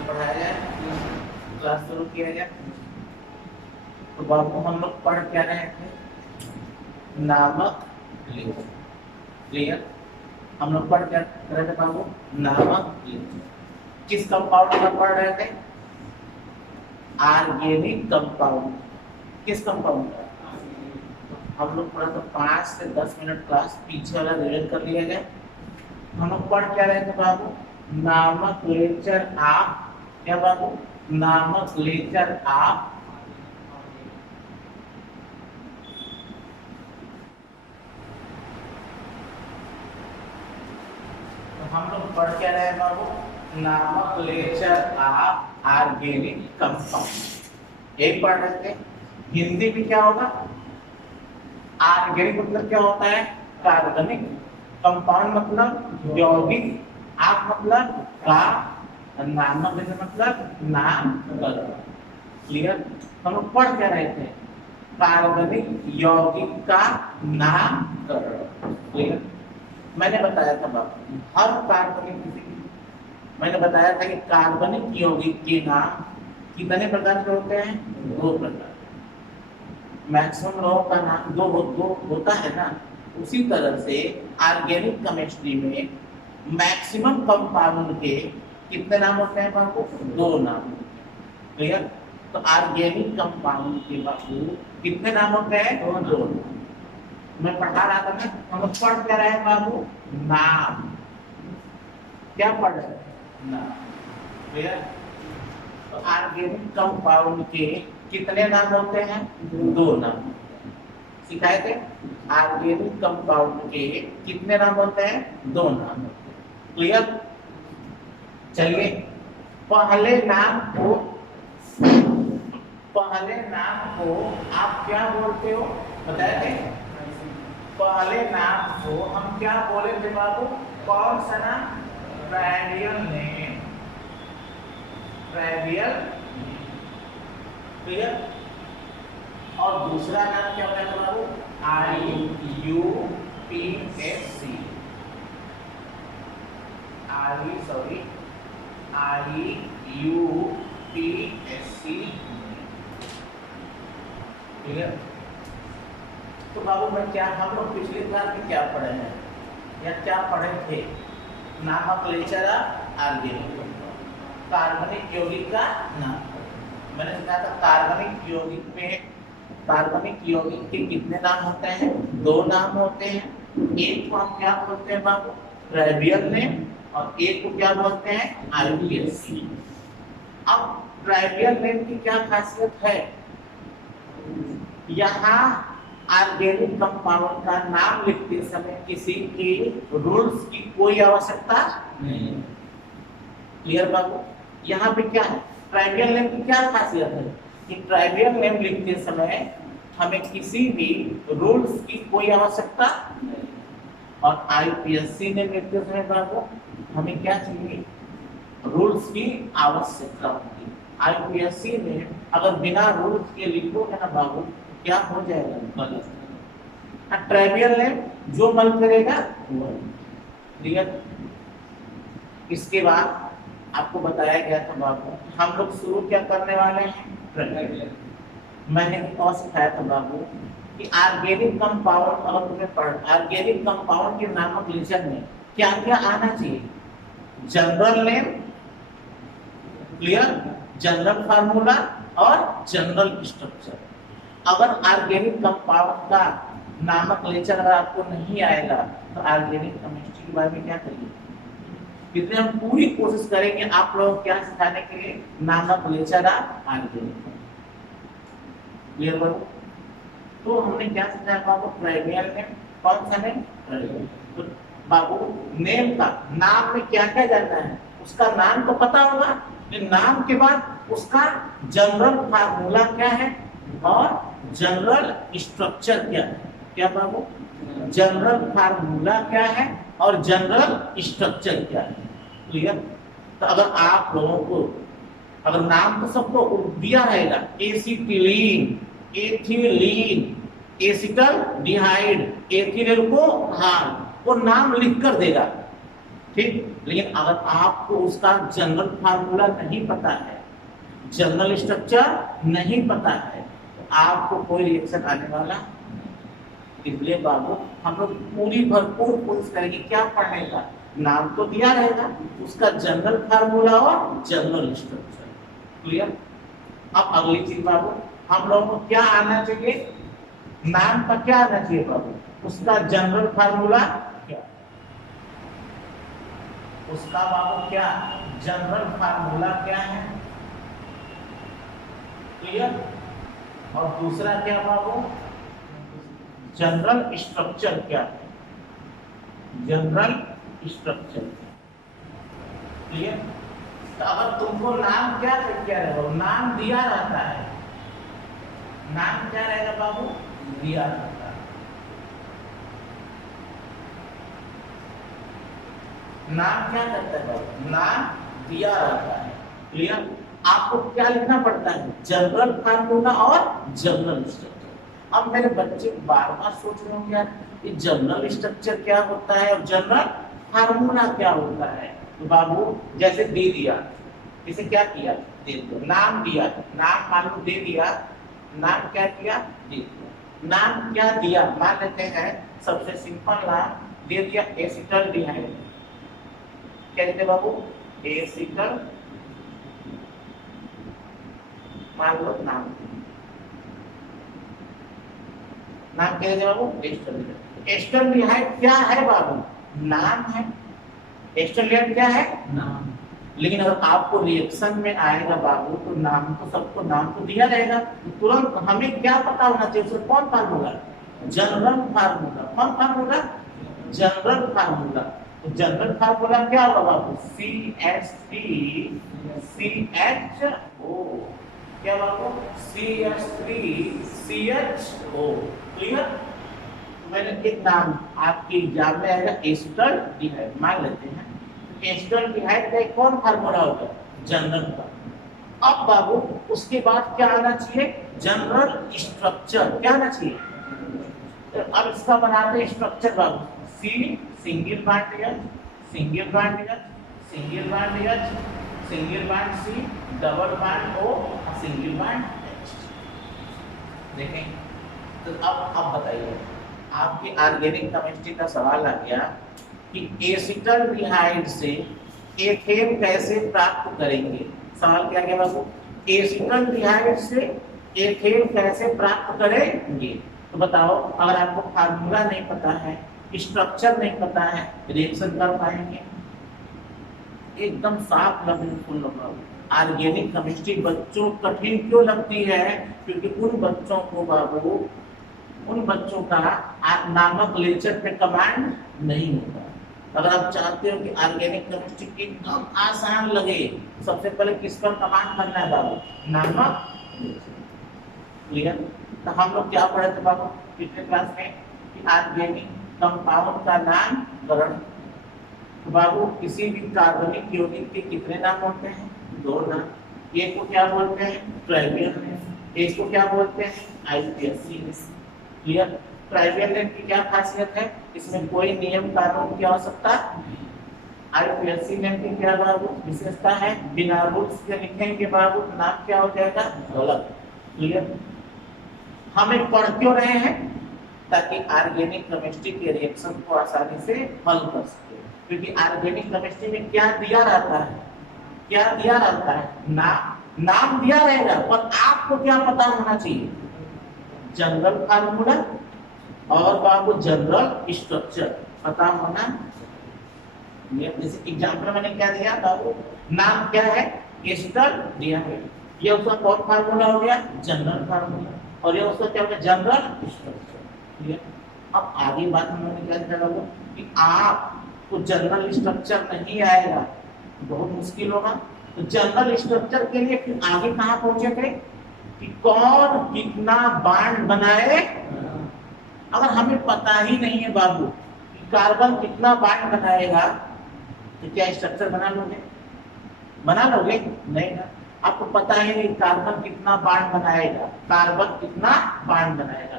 पढ़ाया जाए, क्लास शुरू किया जाए। तो बाबू हम लोग पढ़ क्या रहे थे? नामक लिंग। क्लियर? हम लोग पढ़ क्या रहे थे बाबू? नामक लिंग। किस कंपाउंड का पढ़ रहे थे? Organic compound. किस कंपाउंड का? हम लोग थोड़ा सा 5 से 10 मिनट क्लास पीछे वाला रिवीजन कर लिया गया। हम लोग पढ़ क्या रहे थे बाबू? नामक लेक्चर आप, क्या बाबू? नामक लेक्चर आप तो हम लोग पढ़ क्या रहे हैं बाबू? नामक लेक्चर आप ऑर्गेनिक कंपाउंड एक पढ़ रहे थे। हिंदी में क्या होगा? ऑर्गेनिक मतलब क्या होता है? कार्बनिक। कंपाउंड मतलब यौगिक। आप मतलब का। नामक मतलब नाम कर। क्लियर? हम लोग पढ़ क्या रहे थे? कार्बनिक यौगिक का नामकरण। क्लियर? मैंने बताया था बाबू हर कार्बनिक, मैंने बताया था कि कार्बनिक यौगिक के नाम कितने प्रकार के होते हैं? 2 प्रकार। मैक्सिमम लोगों का नाम दो होता है ना। उसी तरह से ऑर्गेनिक केमिस्ट्री में मैक्सिमम कंपाउंड के कितने नाम होते हैं बाबू? 2 नाम। क्लियर? तो ऑर्गेनिक कंपाउंड के बाबू कितने नाम होते हैं? 2 नाम। मैं पढ़ा रहा था ना, हम लोग पढ़ क्या रहे हैं बाबू? नाम। क्या पढ़ रहे हैं? नाम। क्लियर? तो ऑर्गेनिक कंपाउंड के कितने नाम होते हैं? 2 नाम। सिखाए थे? ऑर्गेनिक कंपाउंड के कितने नाम होते हैं? 2 नाम। क्लियर? चलिए पहले नाम को आप क्या बोलते हो? बताए थे? पहले नाम को हम क्या बोले थे बाबू? कौन सा नाम? Trivial name. ट्राइवियल। क्लियर? और दूसरा नाम क्या होता है बाबू? IUPAC। IUPAC। क्लियर? तो बाबू मैं क्या, हम लोग पिछले क्लास में क्या पढ़े हैं या क्या पढ़े थे? नामक लेक्चर ऑर्गेनिक कार्बनिक यौगिक का नाम। मैंने कहा था कार्बनिक यौगिक में, कार्बनिक यौगिक के कितने नाम होते हैं? 2 नाम होते हैं। एक को हम क्या बोलते हैं बाबू? Trivial name. और एक को क्या बोलते हैं? IUPAC। अब ट्राइवियल नेम की क्या खासियत है? यहाँ ऑर्गेनिक कंपाउंड का नाम लिखते समय किसी के रूल्स की कोई आवश्यकता नहीं। क्लियर बाबू? यहाँ पे क्या है? ट्राइवियल नेम की क्या खासियत है कि ट्राइवियल नेम लिखते समय हमें किसी भी रूल्स की कोई आवश्यकता नहीं। और IUPAC नेम लिखते समय बाबू हमें क्या चाहिए? रूल्स की आवश्यकता होगी। IUPAC में अगर बिना रूल्स के लिखोगे ना बाबू क्या हो जाएगा? गलत। ट्राइवियल नेम जो मन करेगा वो। क्लियर? इसके बाद आपको बताया गया था बाबू हम लोग शुरू क्या करने वाले हैं? ट्राइवियल। मैंने और सिखाया था बाबू कि ऑर्गेनिक कंपाउंड, अगर तुम्हें पढ़ ऑर्गेनिक कंपाउंड के नामक लेक्चर में क्या क्या आना चाहिए? General name. Clear? General formula और जनरल स्ट्रक्चर। अगर ऑर्गेनिक कंपाउंड का नामक लेक्चर अगर आपको नहीं आएगा तो ऑर्गेनिक केमिस्ट्री के बारे में क्या करिए? इसलिए हम पूरी कोशिश करेंगे आप लोग क्या सिखाने के लिए? नामक लेक्चर ऑर्गेनिक। क्लियर बाबू? तो हमने क्या सिखाया बाबू? Trivial name. कौन सा नेम? ट्राइवियल। तो बाबू नेम का, नाम में क्या क्या जानना है? उसका नाम तो पता होगा, लेकिन नाम के बाद उसका जनरल फार्मूला क्या है और जनरल स्ट्रक्चर क्या है? क्या बाबू? जनरल फार्मूला क्या है और जनरल स्ट्रक्चर क्या है? क्लियर? तो अगर आप लोगों को, अगर नाम तो सबको दिया रहेगा, एसिटिलीन, एथिलीन, एसिटल डिहाइड, एथिलेल को हाँ वो नाम लिख कर देगा। ठीक। लेकिन अगर आपको उसका जनरल फार्मूला नहीं पता है, जनरल स्ट्रक्चर नहीं पता है, तो आपको कोई रिएक्शन आने वाला। इसलिए बाबू हम लोग पूरी भरपूर कोशिश करेंगे क्या पढ़ने का, नाम तो दिया रहेगा, उसका जनरल फार्मूला और जनरल स्ट्रक्चर। क्लियर। अब अगली चीज बाबू, हम लोगों को क्या आना चाहिए, नाम का क्या आना चाहिए बाबू, उसका जनरल फार्मूला क्या, उसका बाबू क्या जनरल फार्मूला क्या है। क्लियर। और दूसरा क्या बाबू, जनरल स्ट्रक्चर क्या है, जनरल स्ट्रक्चर। क्लियर। तो अगर तुमको नाम क्या रहेगा, नाम दिया रहता है, नाम क्या रहेगा बाबू, दिया रहता है, नाम क्या करता है बाबू, नाम दिया रहता है। क्लियर। आपको क्या लिखना पड़ता है, जनरल फार्मूला और जनरल स्ट्रक्चर। अब मेरे बच्चे बार बार सोच रहे होंगे यार ये जनरल स्ट्रक्चर क्या होता है और जनरल फार्मूला क्या होता है। तो बाबू जैसे दे दिया, इसे क्या किया, दे दिया, नाम दिया, नाम मान लो दे दिया, नाम क्या किया, दे दिया, नाम क्या दिया, मान लेते हैं सबसे सिंपल नाम दे दिया एसिटल्डिहाइड। क्या देते बाबू, एसिटल, मान लो नाम, नाम क्या देते बाबू, एसिटल्डिहाइड। एसिटल्डिहाइड क्या है बाबू, नाम है। एसिटल्डिहाइड क्या है, नाम। लेकिन अगर आपको रिएक्शन में आएगा बाबू तो नाम तो सबको नाम तो दिया रहेगा, तो तुरंत हमें क्या पता होना चाहिए, उसका कौन फार्मूला, जनरल फार्मूला। कौन फार्मूला, जनरल फार्मूला। तो जनरल फार्मूला क्या होगा बाबू, CH3CHO। क्या बाबू, CH3CHO। क्लियर। मैंने एक नाम आपके एग्जाम में आएगा एसिटल्डिहाइड, मान लेते हैं एसिटल्डिहाइड का कौन फार्मूला होगा, जनरल का। अब बाबू उसके बाद क्या आना चाहिए, जनरल स्ट्रक्चर। क्या आना चाहिए, तो अब इसका बनाते हैं स्ट्रक्चर बाबू, C single bond H, single bond H, single bond H, single bond C, double bond O, single bond H। देखें तो अब बताइए, आपके ऑर्गेनिक केमिस्ट्री का सवाल आ गया कि एसिटल्डिहाइड से एथेन कैसे प्राप्त करेंगे। सवाल क्या है बाबू, एसिटल्डिहाइड से एथेन कैसे प्राप्त करेंगे। तो बताओ, अगर आपको फार्मूला नहीं पता है, स्ट्रक्चर नहीं पता है, रिएक्शन कर पाएंगे, एकदम साफ फुल बाबू। ऑर्गेनिक केमिस्ट्री बच्चों कठिन क्यों लगती है, क्योंकि उन बच्चों को बाबू, उन बच्चों का नामक लेक्चर पे कमांड नहीं होता। अगर आप चाहते हो कि ऑर्गेनिक केमिस्ट्री एकदम आसान लगे, सबसे पहले किस पर कमांड करना है बाबू, नामक। क्लियर। तो हम लोग क्या पढ़े थे बाबू पिछले क्लास में कि ऑर्गेनिक कंपाउंड का नामकरण। तो बाबू किसी भी कार्बनिक यौगिक के कितने नाम होते हैं, दो नाम। एक को क्या बोलते हैं, ट्राइवियल नेम, एक को क्या बोलते हैं, आईपीएससी। क्लियर। ट्राइवियल नेम की क्या खासियत है, इसमें कोई नियम कानून की आवश्यकता। आईपीएससी नेम की क्या बाबू विशेषता है, बिना रूल्स के लिखेंगे बाबू नाम क्या हो जाएगा, गलत। क्लियर। हमें पढ़ क्यों रहे हैं, ताकि ऑर्गेनिक केमिस्ट्री के रिएक्शन को आसानी से हल कर सके। क्योंकि ऑर्गेनिक केमिस्ट्री में क्या दिया रहता है, क्या दिया रहता है, नाम दिया रहेगा, पर आपको क्या पता होना चाहिए, जनरल फार्मूला और बाबू जनरल स्ट्रक्चर पता होना। जैसे एग्जाम्पल मैंने क्या दिया बाबू, नाम क्या है, एसिटल्डिहाइड, ये उसका कौन फार्मूला हो गया, जनरल फार्मूला, और ये उसका क्या हो गया, जनरल स्ट्रक्चर। क्लियर। अब आगे बात हम लोगों ने क्या किया बाबू कि आपको जनरल स्ट्रक्चर नहीं आएगा, बहुत मुश्किल होगा। तो जनरल स्ट्रक्चर के लिए फिर आगे कहाँ पहुंचे थे कि कौन कितना बॉन्ड बनाए। अगर हमें पता ही नहीं है बाबू कि कार्बन कितना बॉन्ड बनाएगा, तो क्या स्ट्रक्चर बना लोगे, बना लोगे नहीं ना। आपको पता ही नहीं कार्बन कितना बॉन्ड बनाएगा, कार्बन कितना बॉन्ड बनाएगा,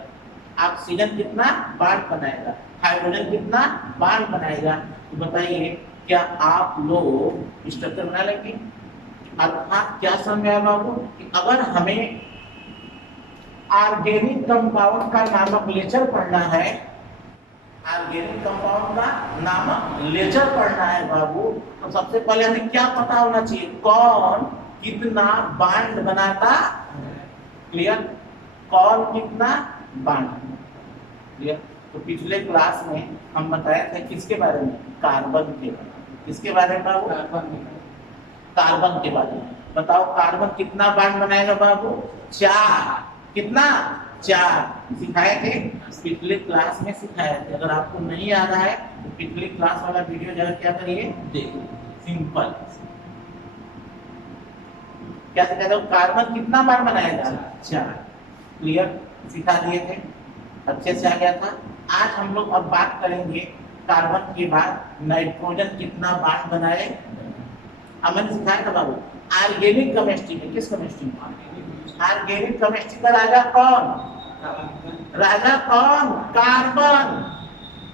ऑक्सीजन कितना बॉन्ड बनाएगा, हाइड्रोजन कितना बॉन्ड बनाएगा। तो बताइए क्या आप लोग स्ट्रक्चर बना लेंगे? अर्थात क्या समझ में आया बाबू कि अगर हमें ऑर्गेनिक कंपाउंड का नामक लेक्चर पढ़ना है, ऑर्गेनिक कंपाउंड का नामक लेक्चर पढ़ना है बाबू, तो सबसे पहले हमें क्या पता होना चाहिए? कौन कितना बॉन्ड बनाता? क्लियर? कौन कितना बॉन्ड? क्लियर? तो पिछले क्लास में हम बताए थे किसके बारे में? कार्बन के बारे में। किसके बारे में बाबू? कार्बन के बारे में। बताओ कार्बन कितना बॉन्ड बनाएगा बाबू? 4। कितना? 4 सिखाए थे पिछले क्लास में, सिखाए थे। अगर आपको नहीं आ रहा है तो पिछले क्लास वाला वीडियो जरा क्या करिए, देखिए। सिंपल क्या सिखाया था? कार्बन कितना बॉन्ड बनाएगा? 4। क्लियर? सिखा दिए थे, अच्छे से आ गया था। आज हम लोग अब बात करेंगे कार्बन के बाद नाइट्रोजन कितना बॉन्ड बनाए। हमने सिखाया था बाबू ऑर्गेनिक केमिस्ट्री में। किस केमिस्ट्री में? ऑर्गेनिक केमिस्ट्री का राजा कौन? राजा कौन? कार्बन।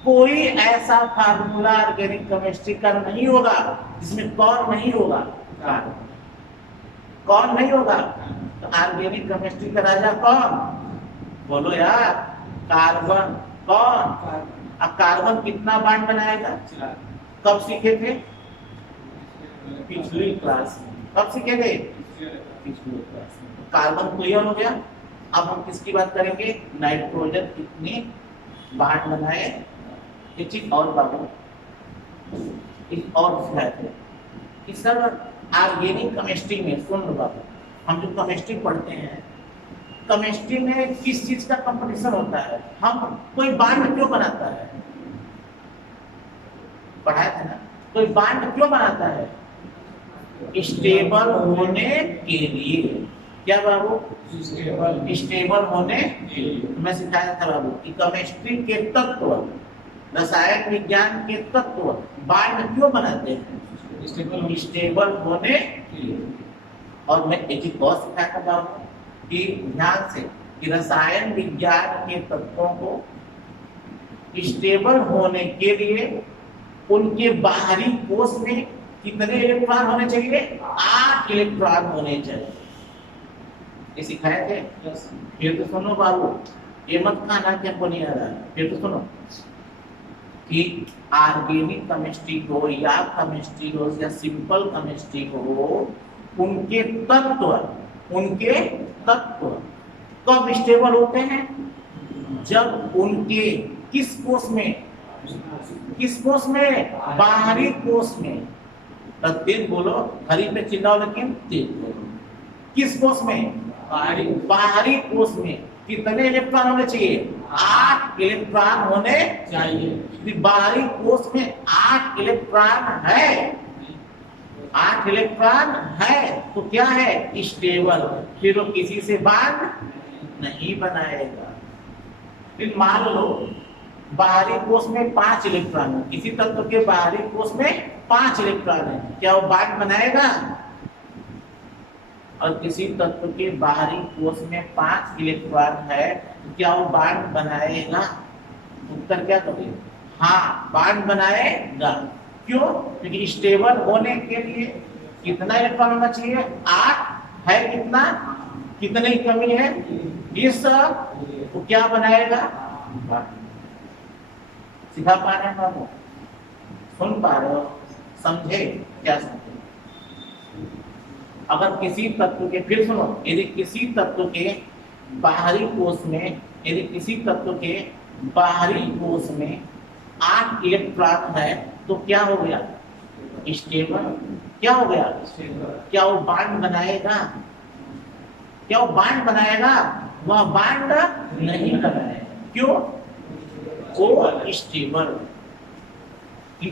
कोई ऐसा फार्मूला ऑर्गेनिक केमिस्ट्री का नहीं होगा जिसमें कौन नहीं होगा? कार्बन। कौन नहीं होगा? तो ऑर्गेनिक केमिस्ट्री का राजा कौन? बोलो यार, कार्बन। कौन? अब कार्बन कितना बॉन्ड बनाएगा? कब सीखे थे? पिछली क्लास में। कब सीखे थे? पिछली क्लास में। कार्बन क्लियर हो गया। अब हम किसकी बात करेंगे? नाइट्रोजन कितने बॉन्ड बनाए। एक चीज और बाबू, एक और सिखाते कि सर ऑर्गेनिक केमिस्ट्री में, सुन लो बाबू, हम जो केमिस्ट्री पढ़ते हैं, केमिस्ट्री में किस चीज का कंपटीशन होता है? हम कोई बॉन्ड क्यों बनाता है? पढ़ाया था ना? कोई बॉन्ड क्यों बनाता है? स्टेबल होने के लिए। क्या बाबू? स्टेबल होने के लिए। मैं सिखाया था बाबू कि केमिस्ट्री के तत्व, रसायन विज्ञान के तत्व बॉन्ड क्यों बनाते हैं? स्टेबल होने के लिए। और मैं एक चीज और सिखाया था बाबू कि ध्यान से, कि रसायन विज्ञान के तत्वों को स्टेबल होने के लिए उनके बाहरी कोश में कितने इलेक्ट्रॉन होने चाहिए? 8 इलेक्ट्रॉन होने चाहिए। ये सिखाए थे। फिर तो सुनो बाबू, ये मत खाना क्या को नहीं आ रहा है। फिर तो सुनो कि ऑर्गेनिक केमिस्ट्री हो या केमिस्ट्री हो या सिंपल केमिस्ट्री हो, उनके तत्व कब स्टेबल होते हैं? जब उनके किस कोश में? किस कोश में? बाहरी कोश में। तेज बोलो, हरी पे चिल्लाओ लेकिन तेज बोलो। किस कोश में? बाहरी कोश में। कितने इलेक्ट्रॉन होने चाहिए? 8 इलेक्ट्रॉन होने चाहिए। बाहरी कोश में 8 इलेक्ट्रॉन है, 8 इलेक्ट्रॉन है, तो क्या है? स्टेबल। फिर वो किसी से बॉन्ड नहीं बनाएगा। फिर मान लो बाहरी कोश में 5 इलेक्ट्रॉन है, किसी तत्व के बाहरी कोश में 5 इलेक्ट्रॉन है, क्या वो बॉन्ड बनाएगा? और किसी तत्व के बाहरी कोश में 5 इलेक्ट्रॉन है, तो क्या वो बॉन्ड बनाएगा? उत्तर क्या करोगे? हाँ, बॉन्ड बनाएगा। क्यों? क्योंकि स्टेबल होने के लिए कितना इलेक्ट्रॉन होना चाहिए? 8 है। कितना? कितने की कमी है? इस तो क्या बनाएगा? सिखा पा रहे हैं बाबू? सुन पा रहे हो? समझे? क्या समझे? अगर किसी तत्व के, फिर सुनो, यदि किसी तत्व के बाहरी कोश में, यदि किसी तत्व के बाहरी कोश में 8 इलेक्ट्रॉन है, तो क्या हो गया? स्टेबल। क्या हो गया? क्या वो बॉन्ड बनाएगा? क्या वो बॉन्ड बनाएगा? वह बॉन्ड नहीं बनाएगा। क्यों? वो स्टेबल।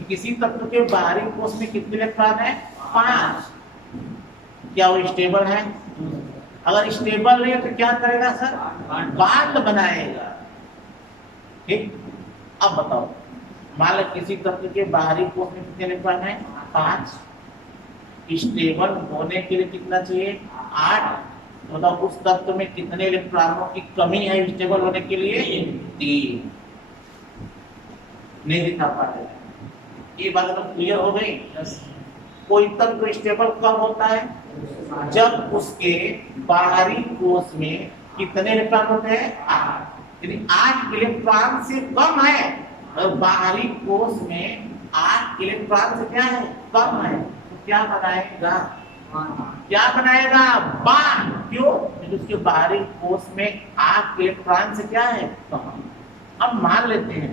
किसी तत्व के बाहरी कोश में कितने इलेक्ट्रॉन है? 5। क्या वो स्टेबल है? अगर स्टेबल नहीं है तो क्या करेगा सर? बॉन्ड बनाएगा। ठीक, अब बताओ, मान लो किसी तत्व के बाहरी कोश में कितने इलेक्ट्रॉन है? 5। स्टेबल होने के लिए कितना चाहिए? 8। बताओ उस तत्व में कितने इलेक्ट्रॉनों की कमी है स्टेबल होने के लिए? 3। नहीं दिखा पा रहे। ये बात तो क्लियर हो गई। कोई तत्व स्टेबल कब होता है? जब उसके बाहरी कोश में कितने इलेक्ट्रॉन होते हैं? 8। यदि 8 इलेक्ट्रॉन से कम है और बाहरी कोश में 8 इलेक्ट्रॉन से क्या है? कम है, तो क्या बनाएगा? क्या बनाएगा? बांड। क्यों? क्योंकि उसके बाहरी कोश में 8 इलेक्ट्रॉन से क्या है? कम। अब मान लेते हैं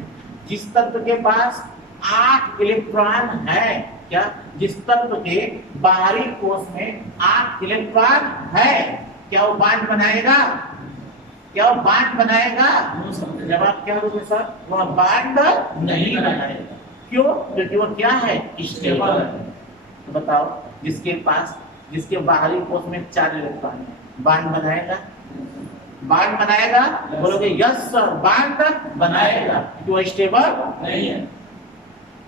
जिस तत्व के पास 8 इलेक्ट्रॉन है, क्या जिस तत्व के बाहरी कोश में 8 इलेक्ट्रॉन है, क्या वो बांड बनाएगा? क्या वो बांड बनाएगा? जवाब क्या होगा सर? वह बांड नहीं बनाएगा। क्यों? क्योंकि वो क्या है? स्टेबल है। तो बताओ, जिसके बाहरी कोश में 4 इलेक्ट्रॉन है, बांड बनाएगा? बांड बनाएगा? बोलोगे यस सर, बांड बनाएगा क्योंकि वो स्टेबल नहीं है।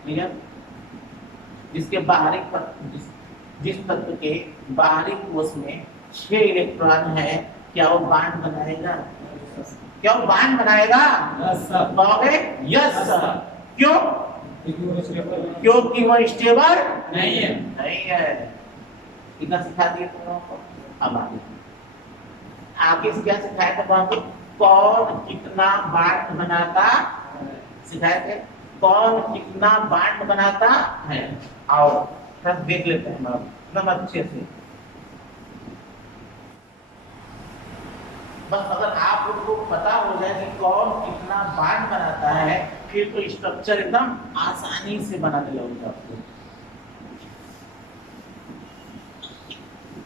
ठीक है? जिसके बाहरी जिस तत्व के बाहरी कोश में 6 इलेक्ट्रॉन है, क्या वो बांड बनाएगा? क्या वो बांड बनाएगा? कहोगे यस सर। क्यों? क्योंकि वो स्टेबल नहीं है। नहीं है। इतना सिखा दिए तुम लोगों को। अब आगे से क्या सिखाया था बाबू? कौन कितना बांड बनाता सिखाए थे। कौन कितना बांड बनाता है? आओ सब देख लेते हैं बाबू एकदम अच्छे से। बस अगर आप लोग को पता हो जाए कि कौन कितना बांड बनाता है, फिर तो स्ट्रक्चर एकदम आसानी से बनाने लगेगा आपको।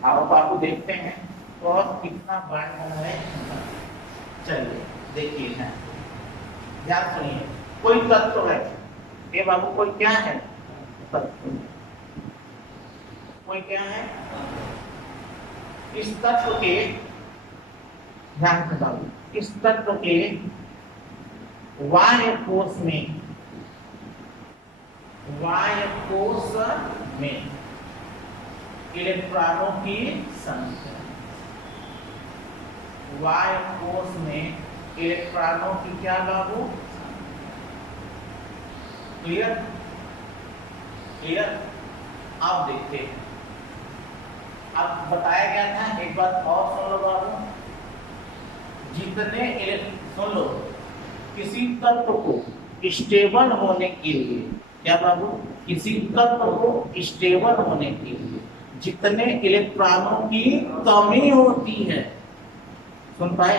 आओ बाबू देखते हैं कौन कितना बांड बना है। चलिए देखिए है, ध्यान सुनिए। कोई तत्व है, ये बाबू कोई क्या है? तत्व। कोई क्या है? इस तत्व के, ध्यान से बाबू, इस तत्व के बाह्य कोश में इलेक्ट्रॉनों की संख्या, बाह्य कोश में इलेक्ट्रॉनों की क्या बाबू? क्लियर? क्लियर? अब देखते हैं। अब बताया गया था, एक बात और सुन लो बाबू। जितने सुन लो, किसी तत्व को स्टेबल होने के लिए, क्या बाबू? किसी तत्व को स्टेबल होने के लिए जितने इलेक्ट्रॉनों की कमी होती है, सुन पाए?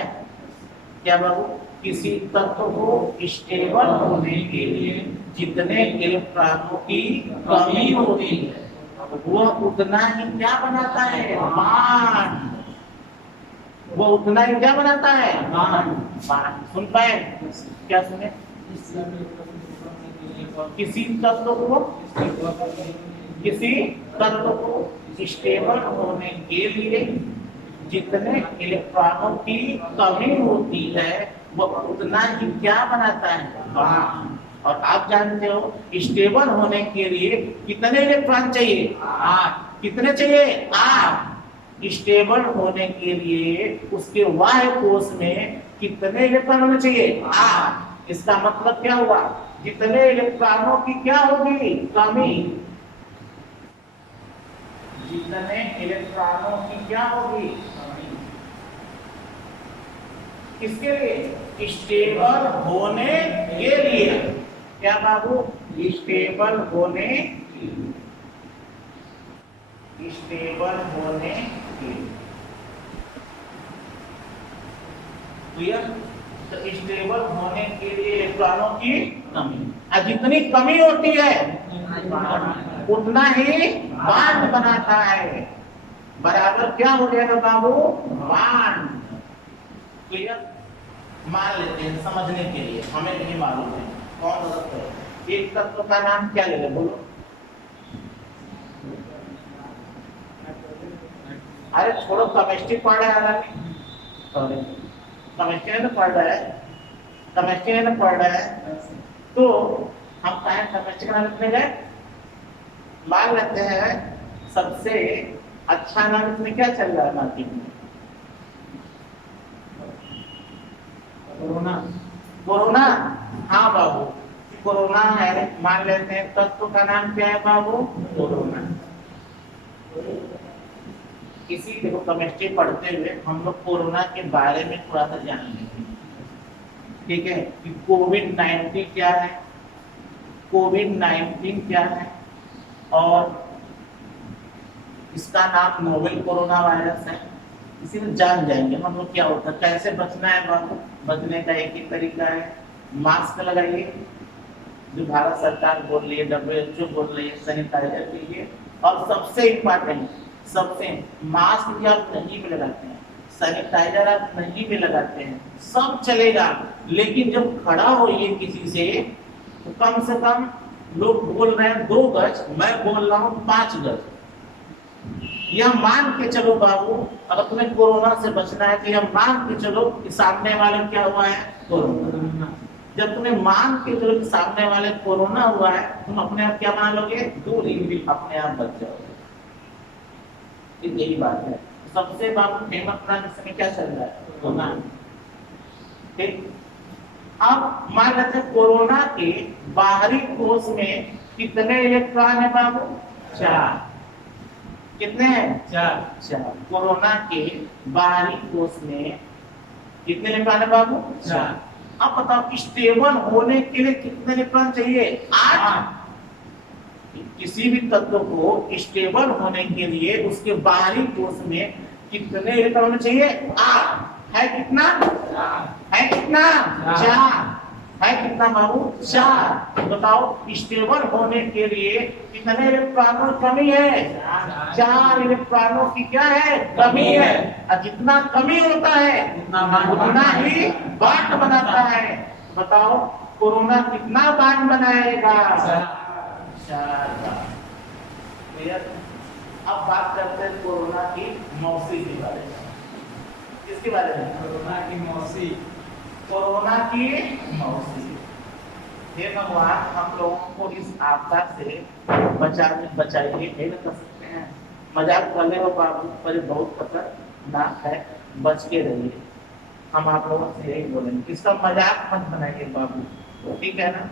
क्या बाबू? किसी तत्व को स्टेबल होने के लिए जितने इलेक्ट्रॉनों की कमी होती है, वह उतना ही क्या बनाता है? बांड। वो उतना ही क्या बनाता है? बांड। सुन पाए? क्या सुने? किसी तत्व को स्टेबल होने के लिए जितने इलेक्ट्रॉनों की कमी होती है, वो उतना ही क्या बनाता है? बांड। और आप जानते हो स्टेबल होने के लिए कितने इलेक्ट्रॉन चाहिए? 8। कितने चाहिए? 8। स्टेबल होने के लिए उसके बाह्य कोश में कितने इलेक्ट्रॉन होने चाहिए? 8। इसका मतलब क्या हुआ? जितने इलेक्ट्रॉनों की क्या होगी? कमी। जितने इलेक्ट्रॉनों की क्या होगी? कमी। किसके लिए? स्टेबल होने के लिए। क्या बाबू? स्टेबल होने के लिए। स्टेबल होने के लिए। क्लियर? तो स्टेबल होने के लिए इलेक्ट्रॉनों की कमी, और जितनी कमी होती है उतना ही बांड बनाता है। बराबर क्या हो जाएगा बाबू? बांड। क्लियर? मान लेते हैं समझने के लिए, हमें नहीं मालूम है कौन तत्व है। एक तत्व का नाम क्या ले बोलो? अरे छोड़ो, केमिस्ट्री पढ़ रहा है। केमिस्ट्री में पढ़ रहा है, केमिस्ट्री में पढ़ रहा है, तो हम कहें केमिस्ट्री का नाम लिखने गए, मान लेते हैं सबसे अच्छा नाम इसमें क्या चल रहा है मार्केट में? कोरोना। कोरोना? हाँ बाबू, कोरोना है, मान लेते हैं तत्व का नाम क्या है बाबू? कोरोना। इसी देखो केमिस्ट्री पढ़ते हुए हम लोग कोरोना के बारे में थोड़ा सा जान लेंगे, ठीक है? कि कोविड-19 क्या है, कोविड-19 क्या है, और इसका नाम नोवेल कोरोना वायरस है। इसी में जान जाएंगे हम लोग क्या होता है, कैसे बचना है बाबू। बचने का एक ही तरीका है, मास्क लगाइए, जो भारत सरकार बोल रही है, WHO बोल रही है, सैनिटाइजर लीजिए, और सबसे इम्पोर्टेंट, सबसे मास्क भी आप नहीं भी लगाते हैं, सैनिटाइजर आप नहीं भी लगाते हैं, सब चलेगा, लेकिन जब खड़ा होइए किसी से तो कम से कम, लोग बोल रहे हैं 2 गज, मैं बोल रहा हूँ 5 गज। यह मान के चलो बाबू, अगर तुम्हें कोरोना से बचना है तो यह मान के चलो कि सामने वाले क्या हुआ है? कोरोना। जब तुम्हें मान के चलो कि सामने वाले कोरोना हुआ है, तुम अपने आप क्या बना लोगे? दूरी, अपने आप बच जाओगे। यही बात है। सबसे बाबू फेमस प्लान इस समय क्या चल रहा है? कोरोना। ठीक, अब मान लेते हैं कोरोना के बाहरी कोश में कितने इलेक्ट्रॉन है बाबू? 4। कितने हैं? 4। कोरोना के बाहरी कोश में कितने इलेक्ट्रॉन है बाबू? 4। अब बताओ स्टेबल होने के लिए कितने इलेक्ट्रॉन चाहिए? 8। किसी भी तत्व को स्टेबल होने के लिए उसके बाहरी कोश में कितने इलेक्ट्रॉन चाहिए? 8। है कितना? है कितना? 4। है कितना बाबू? 4। बताओ स्टेबल होने के लिए कितने इलेक्ट्रॉनों की कमी है? 4 इलेक्ट्रॉनों की क्या है? कमी है। और जितना कमी होता है उतना ही बांड बनाता है। बताओ कोरोना कितना बांड बनाएगा? 4 का। अब बात करते हैं कोरोना की मौसी के बारे में। किसके बारे में? कोरोना की मौसी। कोरोना की मौसी। हे भगवान, हम लोगों को इस आपदा से बचाइए, नहीं कर सकते हैं। मजाक कर ले बाबू, पर बहुत खतरनाक है, बच के रहिए। हम आप लोगों से यही बोलेंगे, इसका मजाक मत बनाइए बाबू, ठीक है ना?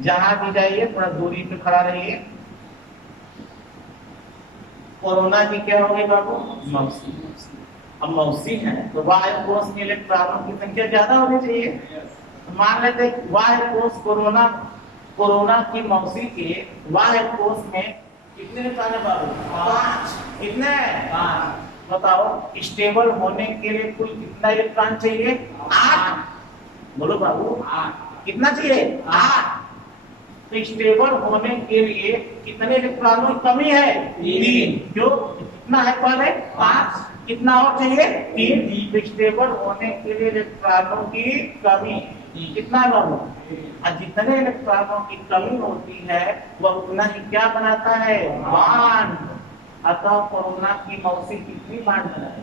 जहां भी जाइए थोड़ा दूरी पे खड़ा रहिए। कोरोना की क्या होगी बाबू? मौसी। अब मौसी है तो वायु कोश में इलेक्ट्रॉनों की संख्या ज्यादा होनी चाहिए। मान लेते वायु कोश कोरोना की मौसी के वायु कोश में कितने इलेक्ट्रॉन है बाबू? 5। कितने? 5। बताओ स्टेबल होने के लिए कुल कितना इलेक्ट्रॉन चाहिए? 8। बोलो बाबू, 8। कितना चाहिए? 8। तो स्टेबल होने के लिए कितने इलेक्ट्रॉनों की कमी है? 3। क्यों? कितना है? कौन है? 5। कितना और चाहिए? 3। स्टेबल होने के लिए इलेक्ट्रॉनों की कमी कितना बाबू? और जितने इलेक्ट्रॉनों की कमी होती है वह उतना ही क्या बनाता है? बांड। अतः कोरोना की मौसी कितनी बांड बनाए?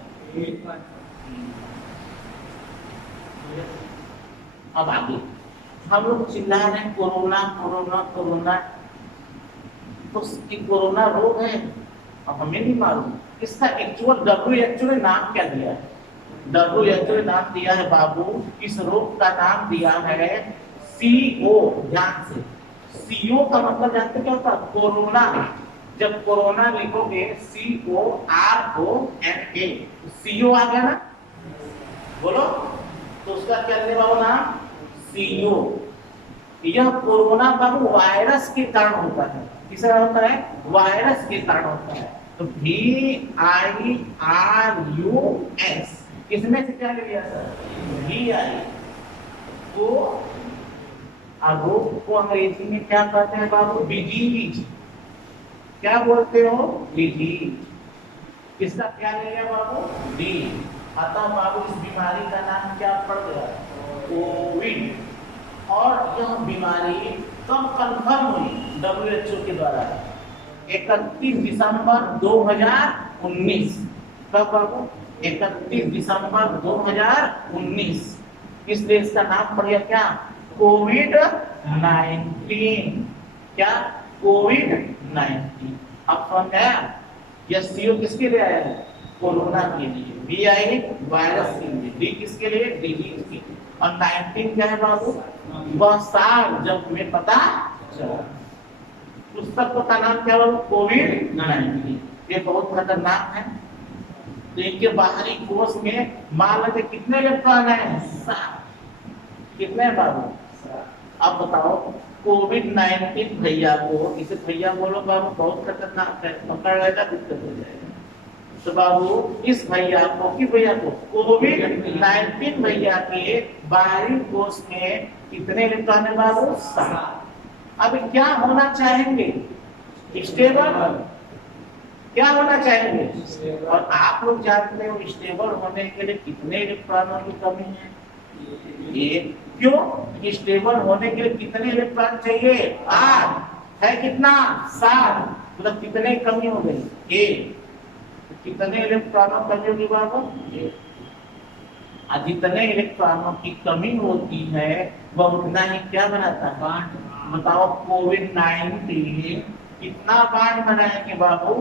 अब आगे हम लोग चिल्ला रहे हैं कोरोना कोरोना कोरोना, तो कोरोना रोग है, अब हमें नहीं मालूम इसका एक्चुअल WHO ने नाम क्या दिया है। WHO ने नाम दिया है बाबू, इस रोग का नाम दिया है CO। ध्यान से, CO का मतलब जानते क्या होता है? कोरोना। जब कोरोना लिखोगे CORONA, CO आ गया ना? बोलो, तो उसका क्या लेने बाबू नाम? CO। यह कोरोना बाबू वायरस के कारण होता है। किस कारण होता है? वायरस के कारण होता है। तो VIRUS, इसमें से क्या ले लिया सर? VI को, अब रोग को अंग्रेजी में क्या कहते हैं बाबू? डिजीज। क्या बोलते हो? डिजीज। इसका क्या ले लिया बाबू? डी। अतः बाबू इस बीमारी का नाम क्या पड़ गया? कोविड। और यह बीमारी कब कंफर्म हुई WHO के द्वारा? 31 दिसंबर 2019। कब बाबू? 31 दिसंबर 2019। इस देश का नाम पड़ गया क्या? कोविड-19। क्या? कोविड-19। अब समझ आया? यह CO किसके लिए आया है? कोरोना के लिए। VI वायरस के लिए। D किसके लिए? डिजीज के लिए। और 19 क्या है बाबू? वह साल जब हमें पता चला। पुस्तक का नाम क्या बाबू? कोविड-19। ये बहुत खतरनाक है। तो इनके बाहरी कोश में मान लो कितने इलेक्ट्रॉन है? 7। कितने बाबू? अब बताओ कोविड-19 भैया को, इसे भैया बोलो बाबू, बहुत खतरनाक है, पकड़ लेगा दिक्कत हो जाएगा। तो बाबू इस भैया को, कि भैया को, कोविड-19 भैया के बाहरी कोश में कितने इलेक्ट्रॉन है बाबू? 7। अब क्या होना चाहेंगे? स्टेबल। क्या होना चाहेंगे? और आप लोग जानते हो स्टेबल होने के लिए कितने इलेक्ट्रॉनों की कमी है? ये क्यों? स्टेबल होने के लिए कितने इलेक्ट्रॉन चाहिए? 8 है। कितना? 7। मतलब कितने कमी हो गई? 1। कितने इलेक्ट्रॉनों की कमी होगी बाबू? 1। जितने इलेक्ट्रॉनों की कमी होती है वह उतना ही क्या बनाता है? बांड। बताओ कोविड-19 कितना बांड बनाएंगे बाबू?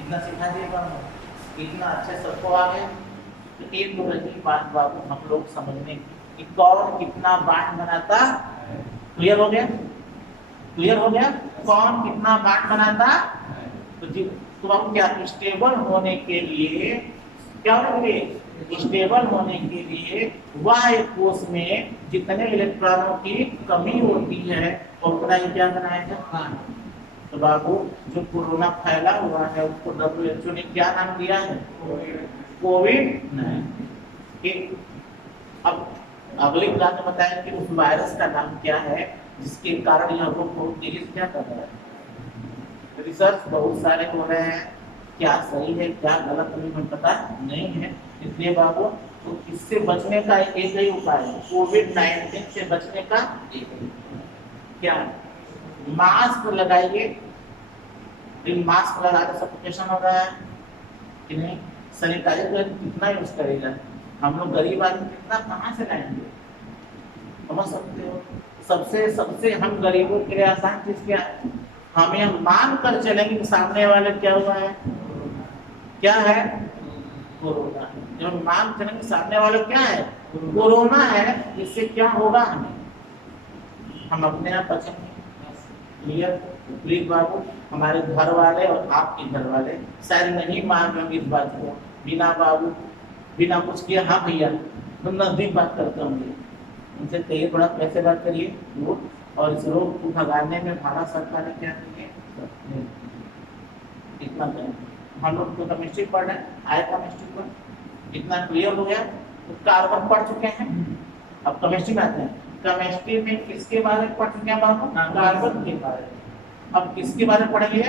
इतना सिखा दिए बाबू, इतना अच्छे सबको आ गया। तो एक रही बात बाबू हम लोग समझने की कि कौन कितना बांड बनाता। क्लियर हो गया? क्लियर हो गया? कौन कितना बांड बनाता? तो जी तो हम क्या स्टेबल होने के लिए क्या करेंगे? स्टेबल होने के लिए वाई कोश में जितने इलेक्ट्रॉनों की कमी होती है उतना ही क्या बनाएगा? तो बाबू जो कोरोना फैला हुआ है उसको WHO ने क्या नाम दिया है? कोविड-19। अब अगली क्लास में बताएं कि उस वायरस का नाम क्या है जिसके कारण यह रोग बहुत तेजी से क्या कर रहा है। रिसर्च बहुत सारे हो रहे हैं, क्या सही है क्या गलत हमें पता नहीं है। इसलिए बाबू तो इससे बचने का एक ही उपाय है, कोविड-19 से बचने का एक ही क्या? मास्क लगाइए। मास्क लगाकर सफोकेशन हो रहा है कि नहीं? सैनिटाइजर कितना यूज करेगा? हम लोग गरीब आदमी कितना कहाँ से लाएंगे? समझ सकते हो? सबसे हम गरीबों के लिए आसान चीज क्या है? हम यह मान कर चलेंगे कि सामने वाले क्या हुआ है? क्या है? कोरोना। जब मान चलेंगे सामने वाले क्या है? कोरोना है। इससे क्या होगा? हम अपने आप बचेंगे। क्लियर? प्लीज बाबू हमारे घर वाले और आपके घर वाले शायद नहीं मान रहे इस बात को, बिना बाबू बिना कुछ किया। हाँ भैया तुम नजदीक बात करते होंगे, उनसे कहिए थोड़ा कैसे बात करिए। और इस रोग को भगाने में भारत सरकार ने क्या किया? इतना हम लोग तो केमिस्ट्री पढ़ रहे हैं, आए केमिस्ट्री पर इतना क्लियर हो गया। तो कार्बन पढ़ चुके हैं, अब केमिस्ट्री में आते हैं। केमिस्ट्री में किसके बारे में पढ़ चुके हैं बाबू? कार्बन के बारे में। अब किसके बारे में पढ़ेंगे?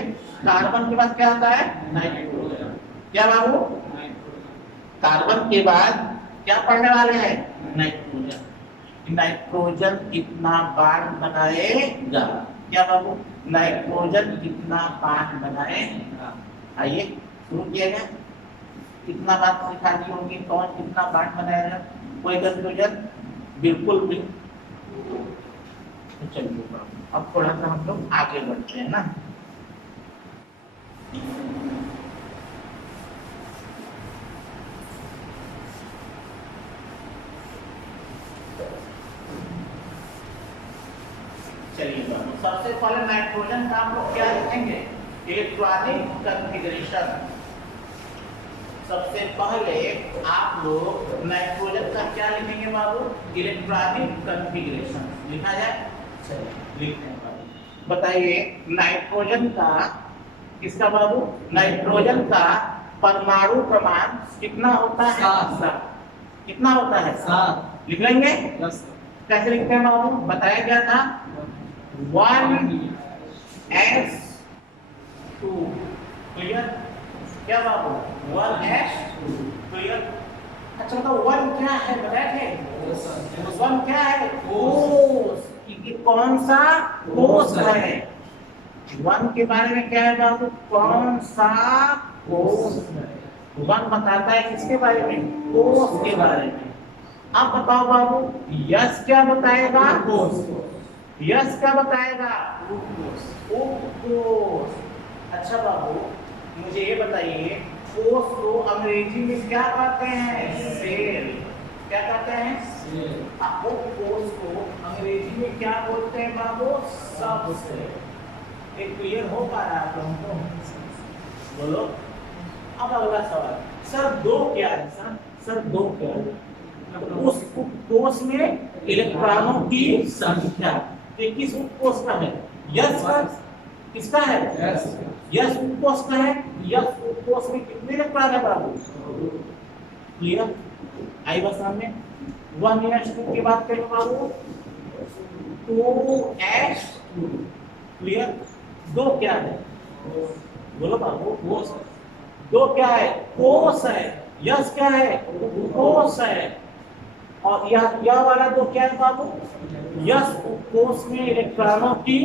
कार्बन के बाद क्या आता है? नाइट्रोजन। क्या बाबू? कार्बन के बाद क्या पढ़ने वाले हैं? नाइट्रोजन। नाइट्रोजन कितना बांड बनाएगा? क्या बाबू? नाइट्रोजन कितना बांड बनाएगा? आइए शुरू किया गया। कितना बात सिखा दी होगी, कौन कितना बांड बनाएगा? कोई कंफ्यूजन? बिल्कुल भी। तो चलिए अब थोड़ा सा हम लोग आगे बढ़ते हैं ना। चलिए सबसे पहले नाइट्रोजन का हम लोग क्या लिखेंगे? Electronic configuration. सबसे पहले आप लोग नाइट्रोजन का क्या लिखेंगे बाबू? Electronic configuration. लिखा जाए? चलिए लिखते हैं बाबू। बताइए नाइट्रोजन का, किसका बाबू? नाइट्रोजन का परमाणु क्रमांक कितना होता है? 7। कितना होता है? 7। लिख लेंगे? कैसे लिखते हैं बाबू? बताया गया था 1s2। क्लियर? क्या बाबू? 1s2। क्लियर? अच्छा तो 1 क्या है? बताए थे 1 क्या है? कोष। कौन सा कोष है? 1 के बारे में क्या है बाबू? कौन सा कोष है? 1 बताता है किसके बारे में? कोष के बारे में। अब बताओ बाबू यस क्या बताएगा? कोष। यस क्या बताएगा? कोष। अच्छा बाबू मुझे ये बताइए कोष को अंग्रेजी में क्या कहते हैं? सेल। क्या कहते हैं? अब वो कोष को अंग्रेजी में क्या बोलते हैं बाबू? सबसेल। एक क्लियर हो पा रहा है तुमको? बोलो। अब अगला सवाल, सर दो क्या है? सर दो क्या है? उस कोष में इलेक्ट्रॉनों की संख्या। ये किस उपकोष का है? यस का। किसका है? यस उपकोष का है। यस उपकोष में कितने इलेक्ट्रॉन है बाबू? क्लियर? आई बस सामने 1s2 की बात करें बाबू, 2s2। क्लियर? दो क्या है? बोलो बाबू। दो क्या है? कोष है। यस क्या है? कोष है। और यह वाला दो क्या है बाबू? यस कोष में इलेक्ट्रॉनों की।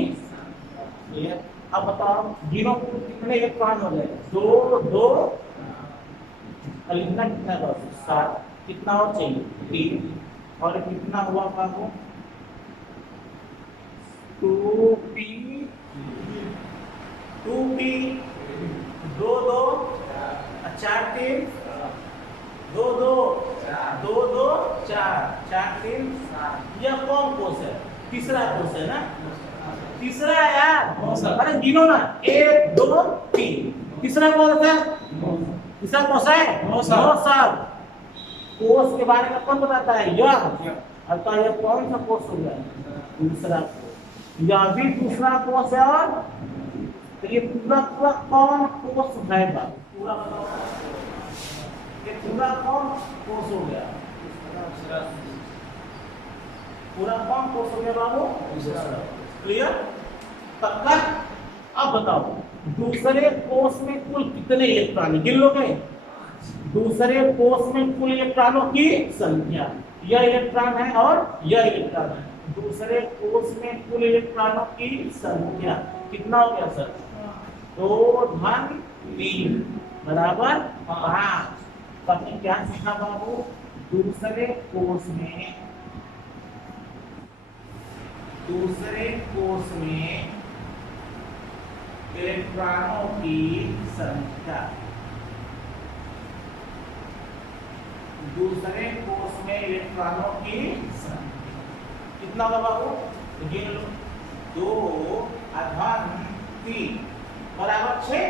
अब बताओ गिनो कितने इलेक्ट्रॉन हो गए? दो दो लिखना कितना बाबू? 7। कितना और चाहिए? 3। और कितना हुआ बाबू? 2p 2p 2 2 4 3 2 2 2 2 4 4 3 7। यह कौन कोष है? तीसरा कोष है ना? तीसरा है यार। अरे गिनो ना, 1 2 3। तीसरा कोष है? तीसरा कोष है? No sir. कोष के बारे में कौन बताता है? यह। अतः यह कौन सा कोष हो गया? दूसरा कोष। यह भी दूसरा कोष है। और तो ये पूरा पूरा कौन कोष है बाबू? पूरा ये पूरा कौन कोष हो गया? पूरा कौन कोष हो गया बाबू? क्लियर? तब तक अब बताओ दूसरे कोष में कुल कितने इलेक्ट्रॉन? गिन लोगे? दूसरे कोष में कुल इलेक्ट्रॉनों की संख्या। यह इलेक्ट्रॉन है और यह इलेक्ट्रॉन है। दूसरे कोष में कुल इलेक्ट्रॉनों की संख्या कितना हो गया सर? 2 धन 3 बराबर 5। तब क्या सीखा बाबू? दूसरे कोष में इलेक्ट्रॉनों की संख्या। दूसरे कोष में इलेक्ट्रॉनों की संख्या कितना होगा बाबू? गिन लो। 2 धन 3 बराबर 6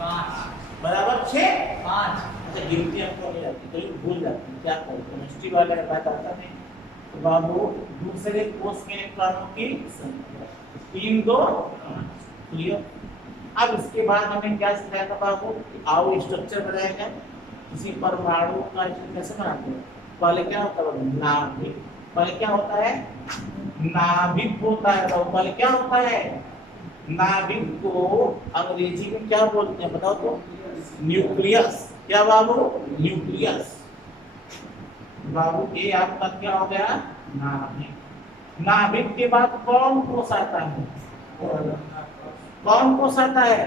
5 बराबर 6 5। अच्छा गिनती आपको नहीं आती तो भूल जाती है। क्या करो? केमिस्ट्री वाले बात आता नहीं। तो बाबू दूसरे कोष में इलेक्ट्रॉनों की संख्या 3 2 क्लियर? अब इसके बाद हमें क्या सिखाया था बाबू? आओ स्ट्रक्चर बनाएंगे। किसी परमाणु का कैसे बनाते हैं? पहले क्या होता है? नाभिक। पहले क्या होता है? नाभिक होता है। तो पहले क्या होता है? नाभिक को अंग्रेजी में क्या बोलते हैं बताओ तो? न्यूक्लियस। क्या बाबू? न्यूक्लियस। बाबू ये आपका क्या हो गया? नाभिक। नाभिक के बाद कौन कोष आता है? कौन कोष आता है?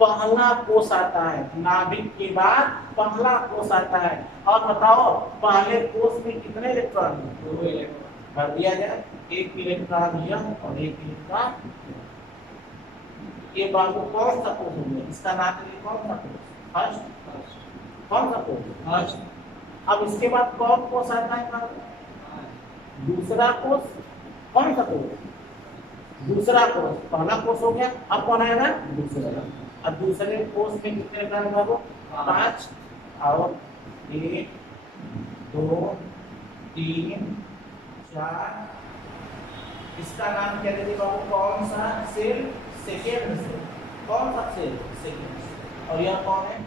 पहला कोष आता है। नाभिक के बाद पहला कोष आता है। और बताओ पहले कोष में कितने इलेक्ट्रॉन? 2 इलेक्ट्रॉन। कर दिया जाए। 1 इलेक्ट्रॉन यह और 1 इलेक्ट्रॉन। ये बाबू कौन सा कोष होगा? इसका नाम है कौन सा कोष? फर्स्ट। कौन सा कोष? फर्स्ट। अब इसके बाद कौन कोष आता है बाबू? दूसरा कोष। कौन सा कोष? दूसरा कोष। पहला कोष हो गया। अब कौन आएगा? दूसरा। अब दूसरे कोष में कितने इलेक्ट्रॉन बाबू? 5 और 1 2 3 4। इसका नाम क्या देते बाबू? कौन सा सेल? Second cell. कौन सा सेल? Second cell. और यह कौन है?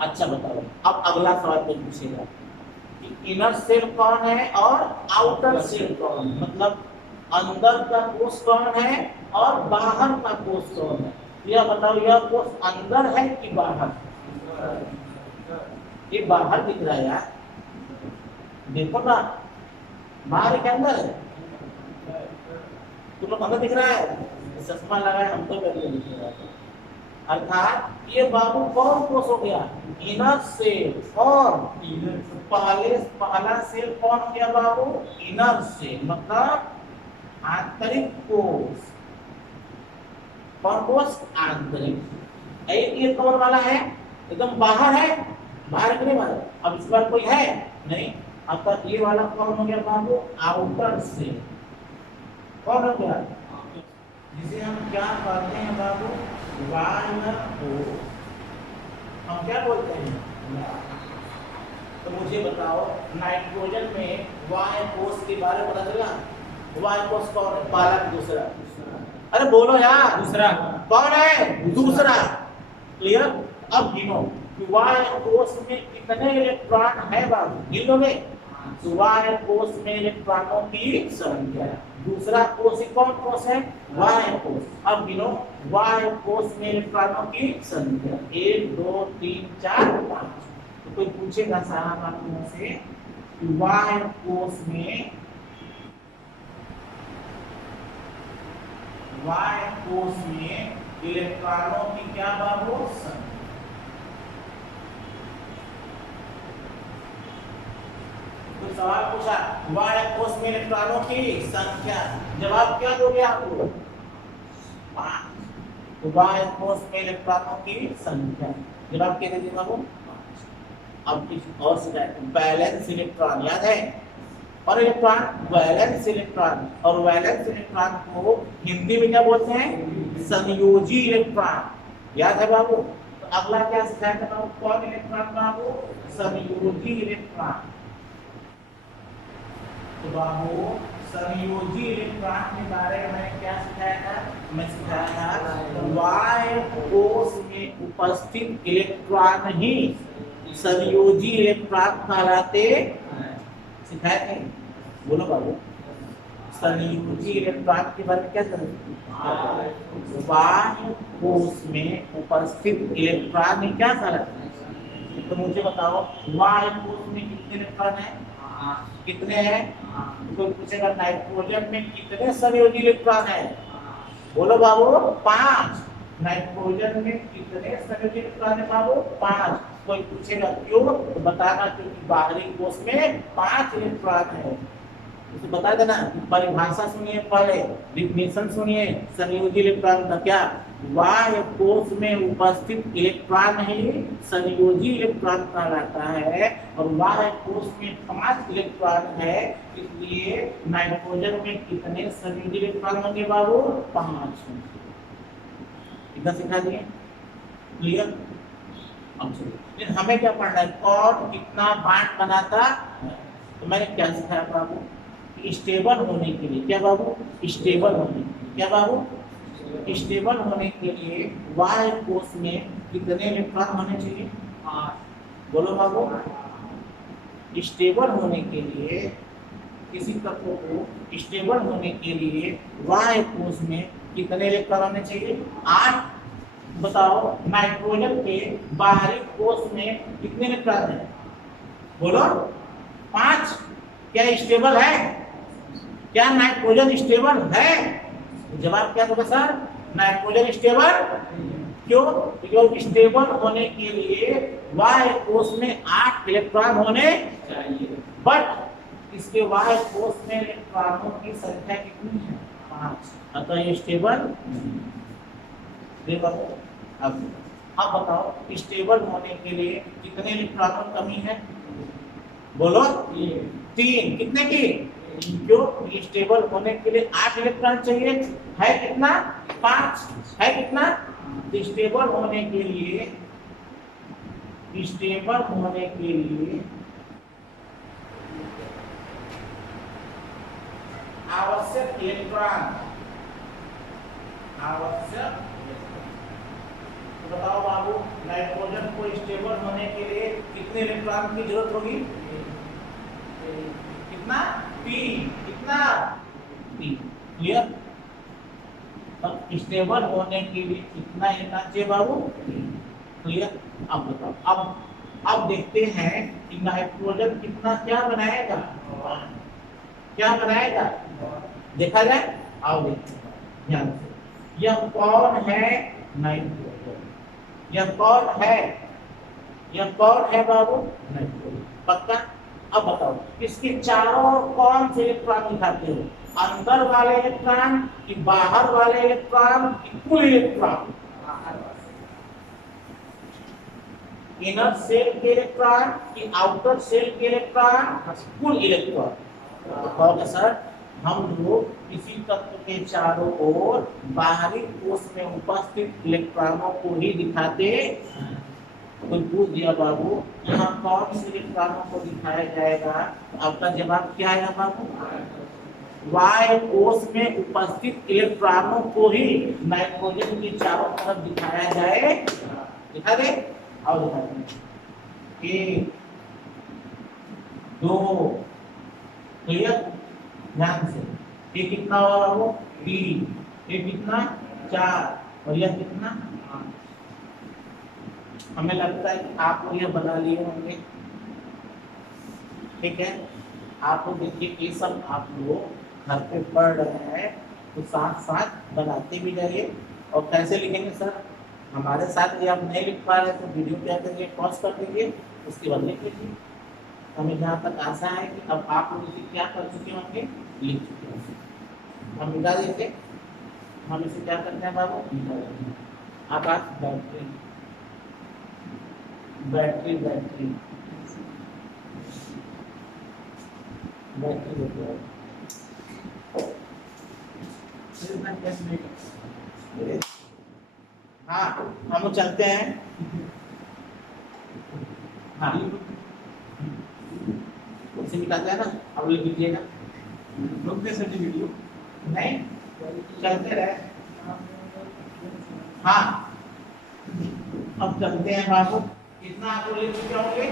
अच्छा बताओ अब अगला सवाल कुछ पूछेगा कि इनर सेल कौन है और आउटर सेल कौन है? मतलब अंदर का कोष कौन है और बाहर का कोष कौन है? यह बताओ यह कोष अंदर है कि बाहर? ये बाहर दिख रहा है यार। देखो ना बाहर के अंदर है। तुम लोग अंदर दिख रहा है? चश्मा लगाए हम तो कर दिख रहा है। अर्थात ये बाबू कौन कोष हो गया? Inner cell. और पहला सेल कौन हो गया बाबू? इनर सेल मतलब आंतरिक कोष। कौन कोष? आंतरिक। ये कौन वाला है? एकदम बाहर है। बाहर नहीं बाहर। अब इस बार कोई है नहीं। अब तक ये वाला कौन हो गया बाबू? आउटर से। कौन हो गया? जिसे हम क्या कहते हैं बाबू? बाह्य कोश। हम क्या बोलते हैं? तो मुझे बताओ नाइट्रोजन में बाह्य कोश के बारे में पता चला? बाह्य कोश कौन है? पहला कि दूसरा? अरे बोलो यार। दूसरा। कौन है? दूसरा। क्लियर? अब गिनो बाह्य कोश में कितने इलेक्ट्रॉन है बाबू? गिन लोगे? बाह्य कोश में इलेक्ट्रॉनों की संख्या। दूसरा कोश कौन कोश है? बाह्य कोश। अब गिनो बाह्य कोश में इलेक्ट्रॉनों की संख्या। 1 2 3 4 5। तो कोई पूछेगा साहब आप लोगों से बाह्य कोश में इलेक्ट्रॉनों की क्या बाबू? संख्या। तो सवाल पूछा बाह्य कोश में इलेक्ट्रॉनों की संख्या। जवाब क्या दोगे आप लोग? 5। तो बाह्य कोश में इलेक्ट्रॉनों की संख्या जवाब क्या दे बाबू? अब कुछ और शिकायत। बैलेंस इलेक्ट्रॉन याद है? और इलेक्ट्रॉन वैलेंस इलेक्ट्रॉन। और वैलेंस इलेक्ट्रॉन को हिंदी में क्या बोलते हैं? संयोजी इलेक्ट्रॉन। याद है बाबू? तो अगला क्या शिकायत है बाबू? कौन इलेक्ट्रॉन बाबू? संयोजी इलेक्ट्रॉन। तो बाबू संयोजी इलेक्ट्रॉन के बारे में मैंने क्या सिखाया था? मैं सिखाया था बाह्य कोश में उपस्थित इलेक्ट्रॉन ही संयोजी इलेक्ट्रॉन कहलाते। सिखाए थे? बोलो बाबू। संयोजी इलेक्ट्रॉन के बारे में क्या समझ? बाह्य कोश में उपस्थित इलेक्ट्रॉन ही क्या कहलाते हैं? तो मुझे बताओ बाह्य कोश में कितने इलेक्ट्रॉन है? कितने हैं? तो पूछेगा नाइट्रोजन में कितने संयोजी इलेक्ट्रॉन है? बोलो बाबू। 5। नाइट्रोजन में कितने संयोजी इलेक्ट्रॉन है बाबू? 5। कोई पूछेगा क्यों? तो बताना क्योंकि बाहरी कोश में 5 इलेक्ट्रॉन है। तो बता देना। परिभाषा सुनिए पहले, डिफिनेशन सुनिए संयोजी इलेक्ट्रॉन का। क्या? बाह्य कोश में उपस्थित इलेक्ट्रॉन ही संयोजी इलेक्ट्रॉन कहलाता है। और बाह्य कोश में 5 इलेक्ट्रॉन है, इसलिए नाइट्रोजन में कितने संयोजी इलेक्ट्रॉन होंगे बाबू? 5। इतना सिखा दिए? क्लियर? अब चलिए हमें क्या पढ़ना है? कौन कितना बांड बनाता है? तो मैंने क्या सिखाया बाबू? स्टेबल होने के लिए। क्या बाबू? स्टेबल होने। क्या बाबू? स्टेबल होने के लिए बाह्य कोश में कितने इलेक्ट्रॉन होने चाहिए? 5। बोलो बाबू। स्टेबल होने के लिए किसी तत्व को स्टेबल होने के लिए बाह्य कोश में कितने इलेक्ट्रॉन होने चाहिए? 8। बताओ नाइट्रोजन के बाहरी कोश में कितने इलेक्ट्रॉन है? बोलो। 5। क्या स्टेबल है? क्या नाइट्रोजन स्टेबल है? जवाब क्या होगा सर? Nitrogen stable. क्यों? क्योंकि स्टेबल होने के लिए बाह्य कोश में 8 इलेक्ट्रॉन होने चाहिए। बट इसके बाह्य कोश में इलेक्ट्रॉनों की संख्या कितनी है? 5। अतः ये स्टेबल। देखो अब बताओ स्टेबल होने के लिए कितने इलेक्ट्रॉनों की कमी है? बोलो। 3। कितने की? क्यों? स्टेबल होने के लिए 8 इलेक्ट्रॉन चाहिए। है कितना? 5। है कितना? स्टेबल होने के लिए आवश्यक इलेक्ट्रॉन। तो बताओ बाबू नाइट्रोजन को स्टेबल होने के लिए कितने इलेक्ट्रॉन की जरूरत होगी? कितना? 3। कितना? 3। क्लियर? अब स्टेबल होने के लिए कितना इलेक्ट्रॉन चाहिए बाबू? क्लियर? अब बताओ। अब देखते हैं कि नाइट्रोजन कितना क्या बनाएगा? क्या बनाएगा? देखा जाए। आओ देखते हैं ध्यान से। यह कौन है? नाइट्रोजन। यह कौन है? यह कौन है बाबू? नाइट्रोजन। पक्का? अब बताओ इसके चारों कौन से इलेक्ट्रॉन दिखाते हो? अंदर वाले इलेक्ट्रॉन कि बाहर वाले इलेक्ट्रॉन कि कुल इलेक्ट्रॉन? इनर सेल के इलेक्ट्रॉन कि आउटर सेल के इलेक्ट्रॉन, कुल इलेक्ट्रॉन। तो कहोगे सर हम लोग किसी तत्व के चारों ओर बाहरी कोश में उपस्थित इलेक्ट्रॉनों को ही दिखाते हैं। तो पूछ दिया बाबू यहाँ कौन से इलेक्ट्रॉनों को दिखाया जाएगा? आपका जवाब क्या है बाबू? वाय कोश में उपस्थित इलेक्ट्रॉनों को ही नाइट्रोजन के चारों तरफ दिखाया जाए। दिखा दे और दिखा दे। 1 2 क्लियर ध्यान से। ये कितना होगा वो 3, ये कितना 4 और यह कितना 5। हमें लगता है कि आप लोग ये बना लिए होंगे। ठीक है, आप लोग देखिए ये सब आप लोग घर पे पढ़ रहे हैं तो साथ साथ बनाते भी जाइए। और कैसे लिखेंगे सर? हमारे साथ ये आप नहीं लिख पा रहे तो वीडियो क्या करिए, पॉज कर दीजिए, उसके बाद लिख लीजिए। हमें जहाँ तक आशा है कि अब आप लोग इसे क्या कर चुके होंगे, लिख चुके होंगे। हम मिटा देंगे, हम इसे क्या करते हैं बाबू, मिटा देंगे। अब आप बैटरी बैटरी बैटरी बैटरी हाँ हम चलते हैं। हाँ इसे निकालते हैं ना, अब लिख लीजिएगा। रुक दे सर वीडियो नहीं चलते रहे। हाँ अब चलते हैं बाबू। कितना आपको लिख चुके होंगे?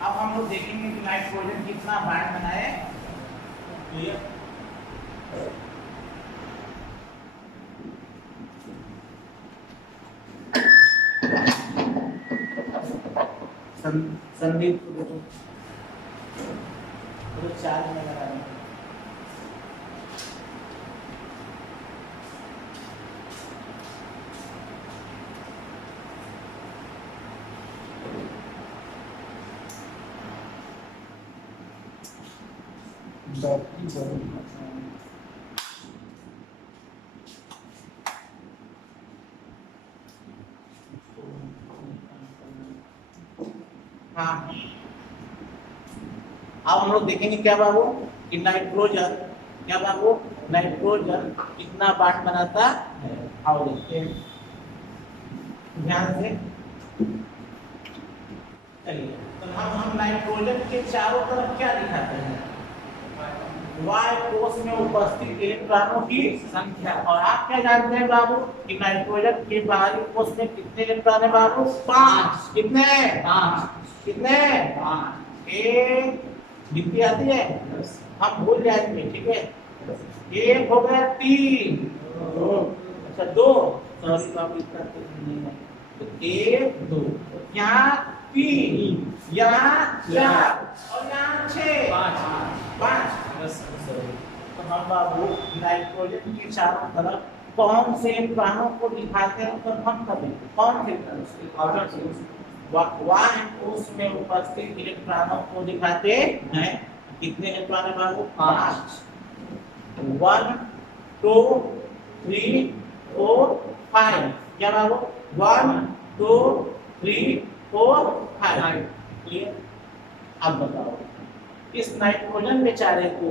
अब हम लोग देखेंगे कि नाइट्रोजन कितना बॉन्ड बनाए। क्लियर? संदीप को देखो तो 4 में लगा रहे हैं। हाँ अब हम लोग देखेंगे क्या बाबू कि नाइट्रोजन, क्या बाबू, नाइट्रोजन कितना बॉन्ड बनाता है। आओ देखते हैं ध्यान से। चलिए तो हम नाइट्रोजन के चारों तरफ क्या दिखाते हैं? वाय कोश में उपस्थित इलेक्ट्रॉनों की संख्या। और आप क्या जानते हैं बाबू कि नाइट्रोजन के बाहरी कोश में कितने इलेक्ट्रॉन है बाबू? 5। कितने? 5। कितने? 5। एक गिनती आती है, हम भूल जाएंगे। ठीक है, एक हो गया 3, अच्छा 2, सॉरी बाबू इतना नहीं है, तो 1 2, यहाँ 3, यहाँ 4 और यहाँ 6 5। तो हम बाबू नाइट्रोजन के चारों तरफ कौन से इलेक्ट्रॉनों को दिखाते हैं? तो हम कभी कौन से वाय कोश में उपस्थित इलेक्ट्रॉनों को दिखाते हैं। कितने इलेक्ट्रॉन है बाबू? 5। 1 2 3 4 5। क्या बाबू? 1 2 3 4 5। क्लियर? अब बताओ इस नाइट्रोजन बेचारे को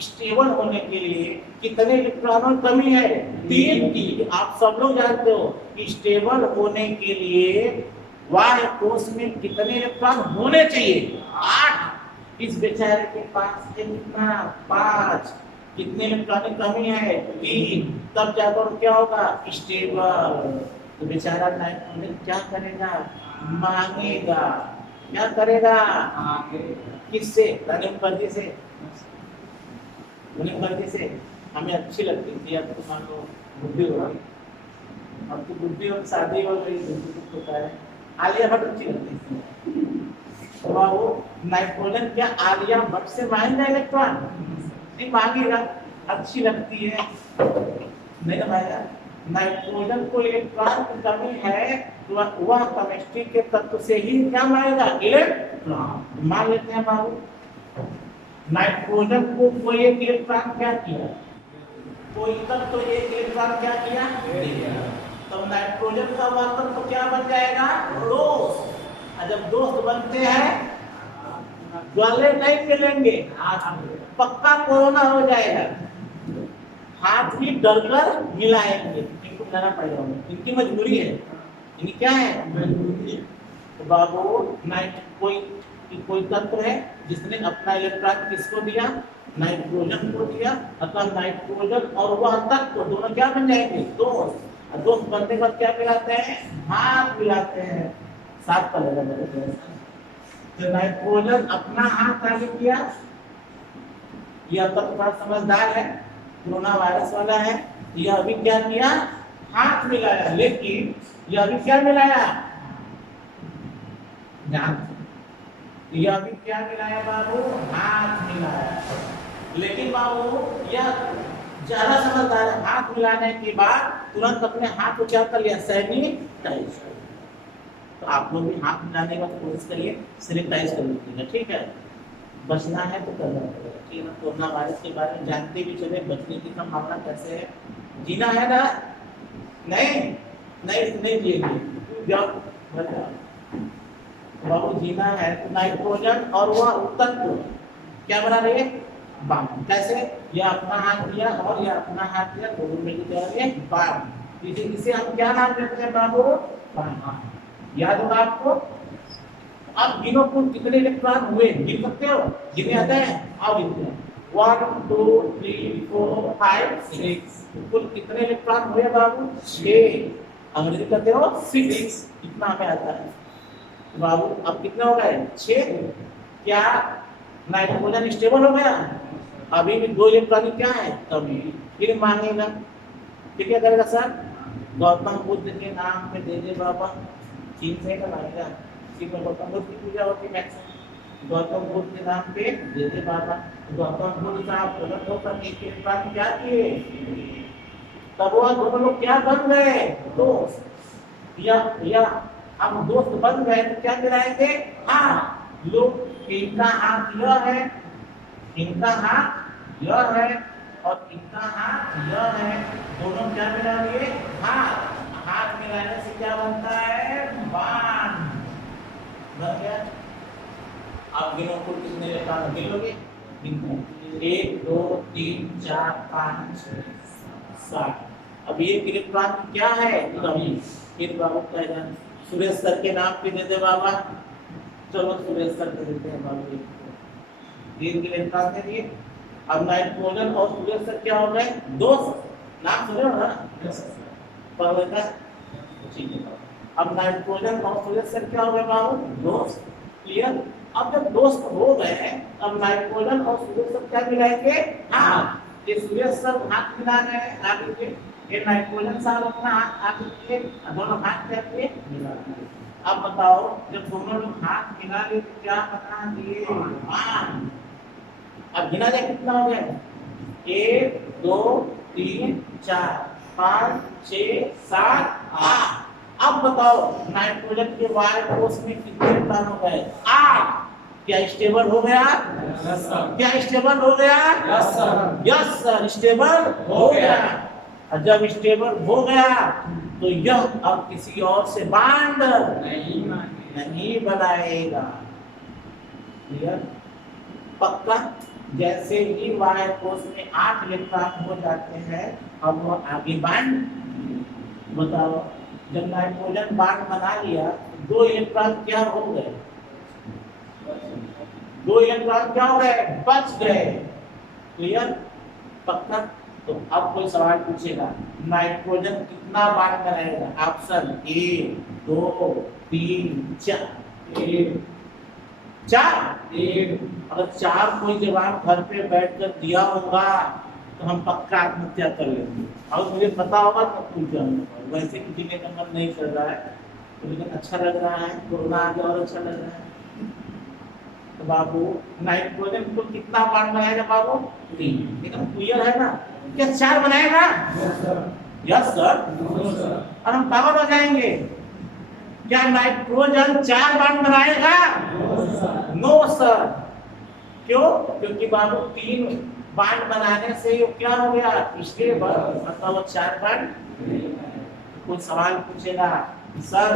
स्टेबल होने के लिए कितने इलेक्ट्रॉनों की कमी है? 3 की। आप सब लोग जानते हो कि स्टेबल होने के लिए वाय कोश में कितने इलेक्ट्रॉन होने चाहिए? 8। इस बेचारे के पास है कितना? 5। कितने इलेक्ट्रॉन की कमी है? 3। तब जाकर क्या होगा? स्टेबल। तो बेचारा नाइट्रोजन क्या करेगा? मांगेगा। क्या करेगा? किससे? रनिंग मर्जी से। रनिंग मर्जी से हमें अच्छी लगती थी, अब तो मान लो बुद्धि हो गई, अब तो बुद्धि और शादी हो गई, बुद्धि होता है। आलिया भट्ट अच्छी लगती थी, तो वो नाइट्रोजन क्या आलिया भट्ट से मांगेगा इलेक्ट्रॉन? नहीं मांगेगा। अच्छी लगती है नहीं मांगेगा। नाइट्रोजन को इलेक्ट्रॉन की कमी है तो वह केमिस्ट्री के तत्व से ही क्या मांगेगा? इलेक्ट्रॉन। मान लेते हैं बाबू नाइट्रोजन को कोई एक इलेक्ट्रॉन क्या किया? कोई तत्व तो एक इलेक्ट्रॉन क्या किया, तो नाइट्रोजन का वह तत्व तो क्या बन जाएगा, दोस्त। और जब दोस्त बनते हैं ज्वाले नहीं मिलेंगे, पक्का कोरोना हो जाएगा। हाथ भी डर कर मिलाएंगे, इनको मिलाना पड़ेगा, इनकी मजबूरी है, इनकी क्या है मजबूरी। तो बाबू कोई तत्व है जिसने अपना इलेक्ट्रॉन किसको दिया, नाइट्रोजन को दिया, अथवा नाइट्रोजन और वह तत्व दोनों क्या बन जाएंगे, दोस्त। और दोस्त बनने के बाद क्या मिलाते हैं, हाथ मिलाते हैं, साथ पड़ेगा मेरे। जो नाइट्रोजन अपना हाथ आगे किया, यह तत्व बड़ा समझदार है, कोरोना वायरस वाला है, यह अभी क्या किया, हाथ मिलाया। लेकिन यह अभी क्या मिलाया, यह अभी क्या मिलाया बाबू, हाथ मिलाया। लेकिन बाबू यह ज्यादा समझदार है, हाथ मिलाने के बाद तुरंत अपने हाथ को क्या कर लिया, सैनिटाइज। तो आप लोग भी हाथ मिलाने का कोशिश करिए, सैनिटाइज कर लीजिएगा, ठीक है। बचना है तो करना पड़ेगा, ठीक है। कोरोना वायरस के बारे में जानते भी चले, बचने की संभावना कैसे है, जीना है ना, नहीं जिएंगे। जब बाबू जीना है तो नाइट्रोजन और वह तत्व क्या बना रही है, बांध। कैसे, यह अपना हाथ दिया और यह अपना हाथ दिया, दोनों मिलकर बांध। इसे हम क्या नाम देते हैं बाबू, बांध। याद होगा आपको। अब गिनो कुल कितने इलेक्ट्रॉन हुए, गिन सकते हो, गिने आते हैं, अब गिनते हैं 1 2 3 4 5 6। कुल कितने इलेक्ट्रॉन हुए बाबू, 6। अंग्रेजी कहते हो 6, इतना हमें आता है बाबू। अब कितने हो गए, 6। क्या नाइट्रोजन स्टेबल हो गया, अभी भी 2 इलेक्ट्रॉन क्या है, कमी। फिर मांगेगा, फिर क्या करेगा सर, गौतम बुद्ध के नाम पे दे दे बाबा, चीन से कराएगा, चीन में गौतम बुद्ध की पूजा होती है, गौतम बुद्ध के नाम पे दे दे बाबा। गौतम बुद्ध साहब प्रकट होकर एक इलेक्ट्रॉन क्या किए, तब वह दोनों लोग क्या बन गए, दोस्त। या हम दोस्त बन गए तो क्या मिलाएंगे, हाँ। लोग इनका हाथ यह है, इनका हाथ यह है और इनका हाथ यह है, दोनों क्या मिला लिए, हाथ। हाथ मिलाने से क्या बनता है, बाण बन गया। आप गिनो कुल कितने इलेक्ट्रॉन गिन लोगे, 1 2 3 4 5 6 7। अब ये इलेक्ट्रॉन क्या है, कमी। फिर बाबू कहेगा सुरेश सर के नाम पे दे दे बाबा, चलो सुरेश सर को देते हैं बाबू, 3 इलेक्ट्रॉन दे दिए। अब नाइट्रोजन और सुरेश सर क्या हो गए, दोस्त। नाम सुने हो ना, पढ़ेगा, ठीक है। अब नाइट्रोजन और सुरेश सर क्या हो गए बाबू, दोस्त। क्लियर। अब जब दोस्त हो गए, अब नाइट्रोजन और सुरेश सर क्या मिलाएंगे, हाथ। ये सुरेश सर हाथ मिला रहे हैं आगे के, ये नाइट्रोजन साहब अपना हाथ आगे के, दोनों हाथ क्या किए, मिला। अब बताओ जब दोनों लोग हाथ मिला लिए तो क्या बना दिए, बाण। अब गिना जाए कितना हो गया, 1 2 3 4 5 6 7 8। अब बताओ नाइट्रोजन के वाय कोष में कितने इलेक्ट्रॉन हो गए, 8। क्या स्टेबल हो गया, क्या स्टेबल हो गया, यस सर, स्टेबल हो गया। और जब स्टेबल हो गया तो यह अब किसी और से बांड नहीं बनाएगा, पक्का। जैसे ही वाय कोष में 8 इलेक्ट्रॉन हो जाते हैं, अब वो आगे बांड। बताओ जब नाइट्रोजन बांड बना लिया, 2 इलेक्ट्रॉन क्या हो गए, 2 इलेक्ट्रॉन क्या हो गए, बच गए। क्लियर, पक्का। तो अब कोई सवाल पूछेगा नाइट्रोजन कितना बांड बनाएगा, ऑप्शन 1 2 3 4 4। अगर 4 कोई जवाब घर पे बैठकर दिया होगा तो हम पक्का आत्महत्या कर लेंगे। और मुझे पता होगा तो पूछ जाऊंगा, वैसे किसी ने नंबर नहीं कर रहा है तो, लेकिन अच्छा लग रहा है, कोरोना आ गया और अच्छा लग रहा है। तो बाबू नाइट्रोजन को कितना बांड बनाएगा बाबू, 3। लेकिन क्लियर है ना, क्या 4 बनाएगा, यस सर। और हम पावर हो जाएंगे, क्या नाइट्रोजन 4 बांड बनाएगा, नो सर। क्यों, क्योंकि बाबू 3 बांड बनाने से ये क्या हो गया, स्टेबल, मतलब वो 4 बांड। कुछ सवाल पूछेगा, सर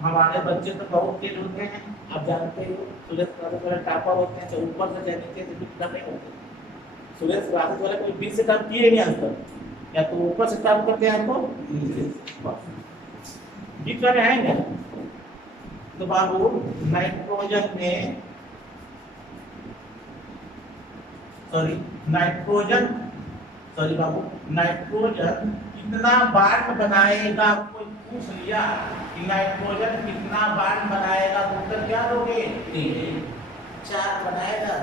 हमारे बच्चे तो बहुत तेज होते हैं, आप जानते हो सुरेश क्लासेस वाले टॉपर होते हैं, तो ऊपर से नीचे से कुछ नहीं होते। सुरेश क्लासेस वाले कोई 20 से टॉप किए नहीं आज तक, या तो ऊपर से टॉप करते हैं तो नीचे से जीत रहे हैं क्या? तो बाबू नाइट्रोजन में सॉरी बाबू नाइट्रोजन कितना बांड बनाएगा, कोई पूछ लिया कि नाइट्रोजन कितना बांड बनाएगा, तो उत्तर क्या दोगे? 3। 4 बनाएगा,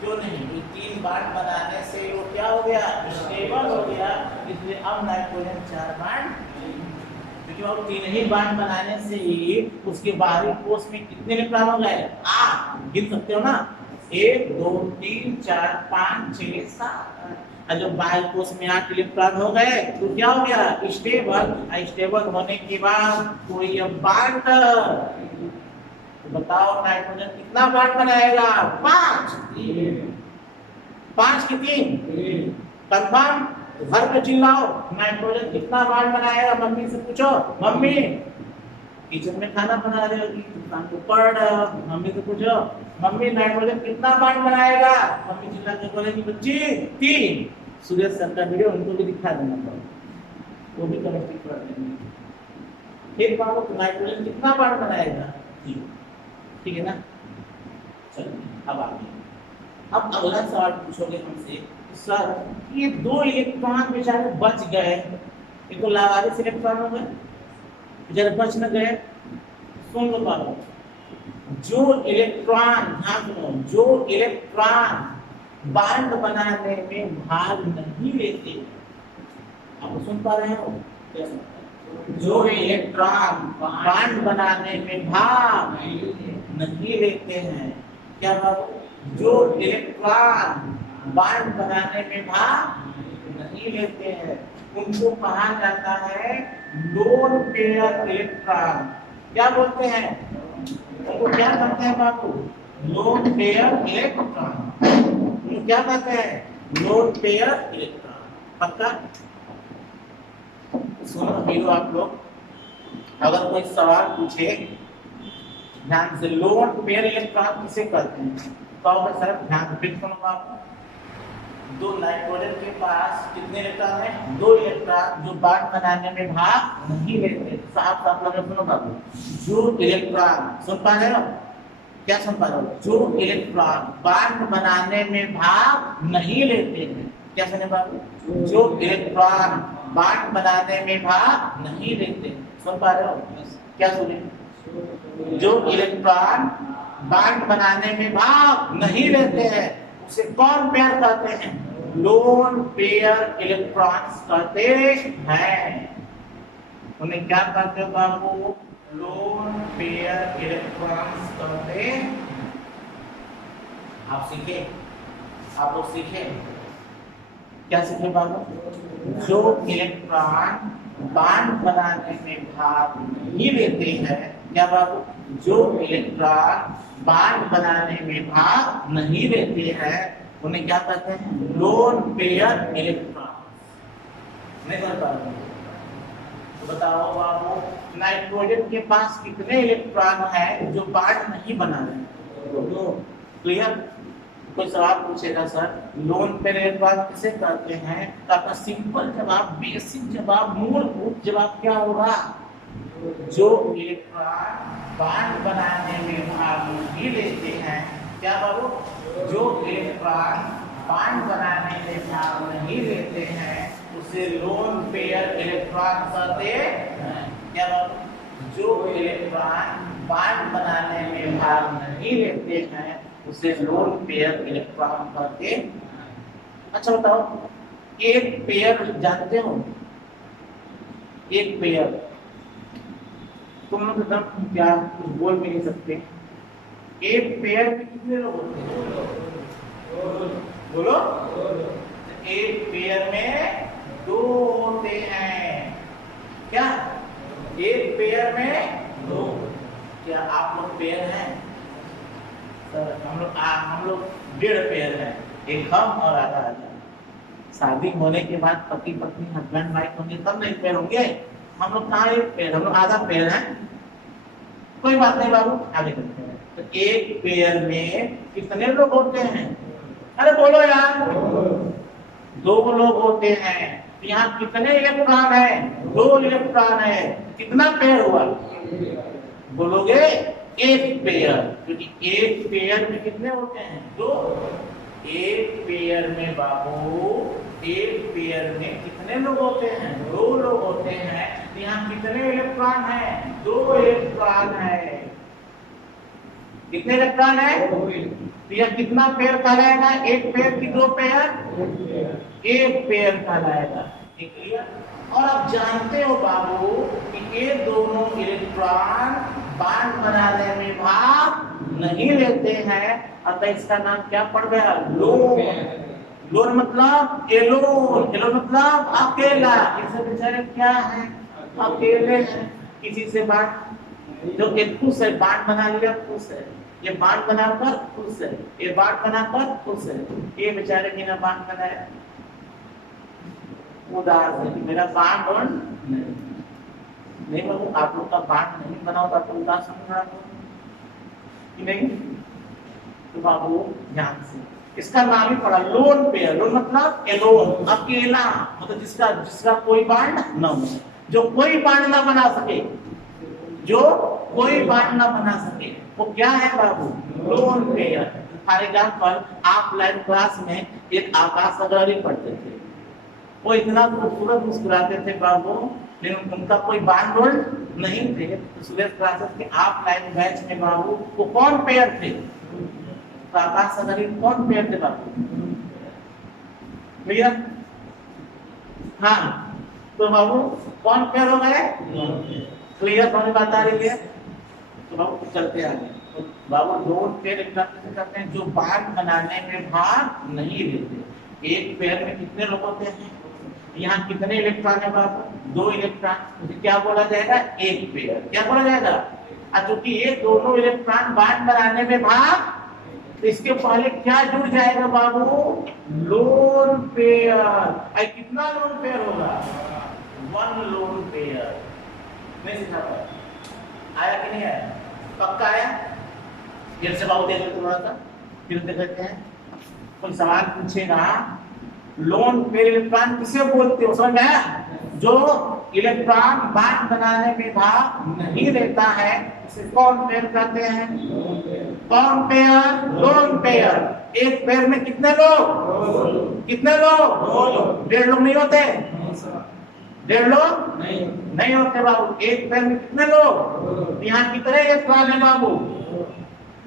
क्यों नहीं? 3 बांड बनाने से वो क्या हो गया, स्टेबल हो गया, इसलिए अब नाइट्रोजन 4 बांड, क्योंकि वो 3 ही बांड बनाने से ही उसके बाहरी कोश में कितने इलेक्ट्रॉन हो गए? 8 गिन सकते हो ना, 1 2 3 4 5 6 7। और जब बाहरी कोश में 8 इलेक्ट्रॉन हो गए तो क्या हो गया, स्टेबल। स्टेबल होने के बाद कोई अब बांड, तो बताओ नाइट्रोजन कितना बांड बनाएगा? 5। 5 की 3 कंफर्म। घर पे चिल्लाओ, नाइट्रोजन कितना बांड बनाएगा? मम्मी से पूछो, मम्मी किचन में खाना बना रही होगी, दुकान को पढ़ रहे हो, मम्मी से पूछो, मम्मी नाइट्रोजन कितना बांड बनाएगा? मम्मी चिल्ला के बोलेगी, बच्ची 3। सुरेश सर का वीडियो उनको भी दिखा देना पड़ेगा, वो भी कनेक्ट कर देंगे। एक बार तो नाइट्रोजन कितना बांड बनाएगा? 3। ठीक है ना? चलिए अब आगे, अब अगला सवाल पूछोगे हमसे, सर ये 2 इलेक्ट्रॉन बेचारे बच गए, ये तो लावारिस इलेक्ट्रॉन हो गए, बेचारे बच न गए। सुन लो बाबू, जो इलेक्ट्रॉन बांड बनाने में भाग नहीं लेते, आप सुन पा रहे हो? जो इलेक्ट्रॉन बांड बनाने में भाग नहीं लेते हैं, क्या बाबू? जो इलेक्ट्रॉन बांड बनाने में भाग नहीं लेते हैं, उनको कहा जाता है लोन पेयर इलेक्ट्रॉन। क्या बोलते हैं उनको? क्या कहते हैं बाबू? Lone pair electron. क्या कहते हैं? Lone pair electron. पक्का? सुनो वीडियो आप लोग, अगर कोई सवाल पूछे ध्यान से, लोन पेयर इलेक्ट्रॉन किसे कहते हैं? तो सर ध्यान से सुनो आप, 2 नाइट्रोजन के पास कितने इलेक्ट्रॉन है? 2 इलेक्ट्रॉन जो बांड बनाने में भाग नहीं लेते। साफ साफ लगे, सुनो बाबू, जो इलेक्ट्रॉन, सुन पा रहे हो? क्या सुन पा रहे हो? जो इलेक्ट्रॉन बांड बनाने में भाग नहीं लेते हैं, क्या सुने बाबू? जो इलेक्ट्रॉन बांड बनाने में भाग नहीं लेते, सुन पा रहे हो? क्या सुने? जो इलेक्ट्रॉन बांड बनाने में भाग नहीं लेते हैं, उसे कौन पेयर कहते हैं? लोन पेयर इलेक्ट्रॉन्स कहते हैं। उन्हें क्या कहते हो बाबू? लोन पेयर इलेक्ट्रॉन्स कहते हैं। आप सीखे, आप लोग सीखे, क्या सीखे बाबू? जो इलेक्ट्रॉन बांड बनाने में भाग नहीं लेते हैं, क्या बाबू? जो इलेक्ट्रॉन बांड बनाने में भाग नहीं लेते हैं, उन्हें क्या कहते हैं? Lone pair electron. नहीं समझ पा रहे? तो बताओ बाबू, नाइट्रोजन के पास कितने इलेक्ट्रॉन है जो बांड नहीं बना रहे? 2। क्लियर? कोई सवाल पूछेगा, सर लोन पेयर इलेक्ट्रॉन किसे कहते हैं, तो आपका सिंपल जवाब, बेसिक जवाब, मूलभूत जवाब क्या होगा? जो इलेक्ट्रॉन बांड बनाने में भाग नहीं लेते हैं, क्या बाबू? जो इलेक्ट्रॉन बांड बनाने में भाग नहीं लेते हैं, उसे लोन पेयर इलेक्ट्रॉन कहते हैं। क्या बाबू? जो इलेक्ट्रॉन बांड बनाने में भाग नहीं लेते हैं, उसे लोन पेयर इलेक्ट्रॉन कहते हैं। अच्छा बताओ, एक पेयर जानते हो? एक पेयर, तुम लोग एकदम क्या कुछ बोल भी नहीं सकते। एक पेयर में कितने लोग होते हैं? बोलो। एक पेयर में 2 होते हैं। क्या? एक पेयर में 2। क्या आप लोग पेयर हैं? सर हम लोग 1.5 पेयर हैं। एक हम और आधा आधा। शादी होने के बाद पति पत्नी हस्बैंड वाइफ होंगे तब नहीं पेड़ होंगे। हम लोग कहाँ एक पेड़, हम लोग आधा पेड़ है। कोई बात नहीं बाबू, आगे चलते हैं। तो एक पेड़ में कितने लोग होते हैं? अरे बोलो यार, 2 लोग होते हैं। यहाँ कितने इलेक्ट्रॉन है? 2 इलेक्ट्रॉन है। कितना पेयर हुआ? बोलोगे एक पेयर, क्योंकि एक पेयर में कितने होते हैं? 2। एक पेयर में बाबू, एक पेयर में कितने लोग होते हैं? 2 लोग होते हैं। यहाँ कितने इलेक्ट्रॉन है? 2 इलेक्ट्रॉन है। कितने इलेक्ट्रॉन है? तो यह कितना पेयर कहलाएगा? एक पेयर की 2 पेयर? एक पेयर कहलाएगा। क्लियर? और आप जानते हो बाबू कि ये दोनों इलेक्ट्रॉन बॉन्ड बनाने में भाग नहीं लेते हैं, अतः इसका नाम क्या पड़ गया? लोन। लोन मतलब एलोन, एलोन मतलब अकेला। इसे बेचारे क्या है? अकेले हैं। किसी से बात, जो एक खुश है, बांट बना लिया, खुश है। ये बांट बनाकर खुश है, ये बांट बनाकर खुश है। ये बेचारे बिना बांट बनाए उदास है कि मेरा बांट और नहीं बाबू, आप लोग का बांट नहीं बना होता तो उदास होगा कि नहीं? तो बाबू ध्यान से, इसका नाम ही पड़ा लोन पेयर। लोन मतलब एलोन, अकेला, मतलब जिसका कोई बांड न हो, जो कोई बांड ना बना सके, जो कोई बांड ना बना सके, वो क्या है बाबू? Lone pair. फॉर एग्जाम्पल, आप लाइव क्लास में एक आकाश अग्रवाल पढ़ते थे, वो इतना खूबसूरत मुस्कुराते थे बाबू, लेकिन उनका कोई बांड नहीं थे। तो सुरेश क्लासेस के आप लाइव बैच में बाबू वो कौन पेयर थे? तो आकाश अग्रवाल कौन पेयर थे बाबू? भैया हाँ, तो बाबू कौन पेयर हो गए? क्लियर समझ बात आ रही है? तो बाबू चलते आगे। तो बाबू लोन पेयर करते हैं जो बांड बनाने में भाग नहीं लेते। एक पेयर में कितने लोग होते हैं? यहाँ कितने इलेक्ट्रॉन है बाबू? 2 इलेक्ट्रॉन। तो क्या बोला जाएगा? एक पेयर। क्या बोला जाएगा? क्योंकि ये दोनों इलेक्ट्रॉन बांड बनाने में भाग, तो इसके पहले क्या जुड़ जाएगा बाबू? Lone pair. कितना लोन पेयर होगा? 1 लोन पेयर। नहीं सीखा पाया? आया कि नहीं आया? पक्का आया? फिर से बाबू देख लेते थोड़ा सा, फिर देखते हैं। कोई सवाल पूछेगा, लोन पेयर इलेक्ट्रॉन किसे बोलते हो? समझ आया? जो इलेक्ट्रॉन बांड बनाने में भाग नहीं लेता है उसे कौन पेयर कहते हैं? कौन पेयर? Lone pair. एक पेयर में कितने लोग? कितने लोग? 1.5 लोग नहीं होते? 1.5 लोग नहीं होते बाबू। एक पेयर में कितने लोग? यहाँ कितने इलेक्ट्रॉन है बाबू?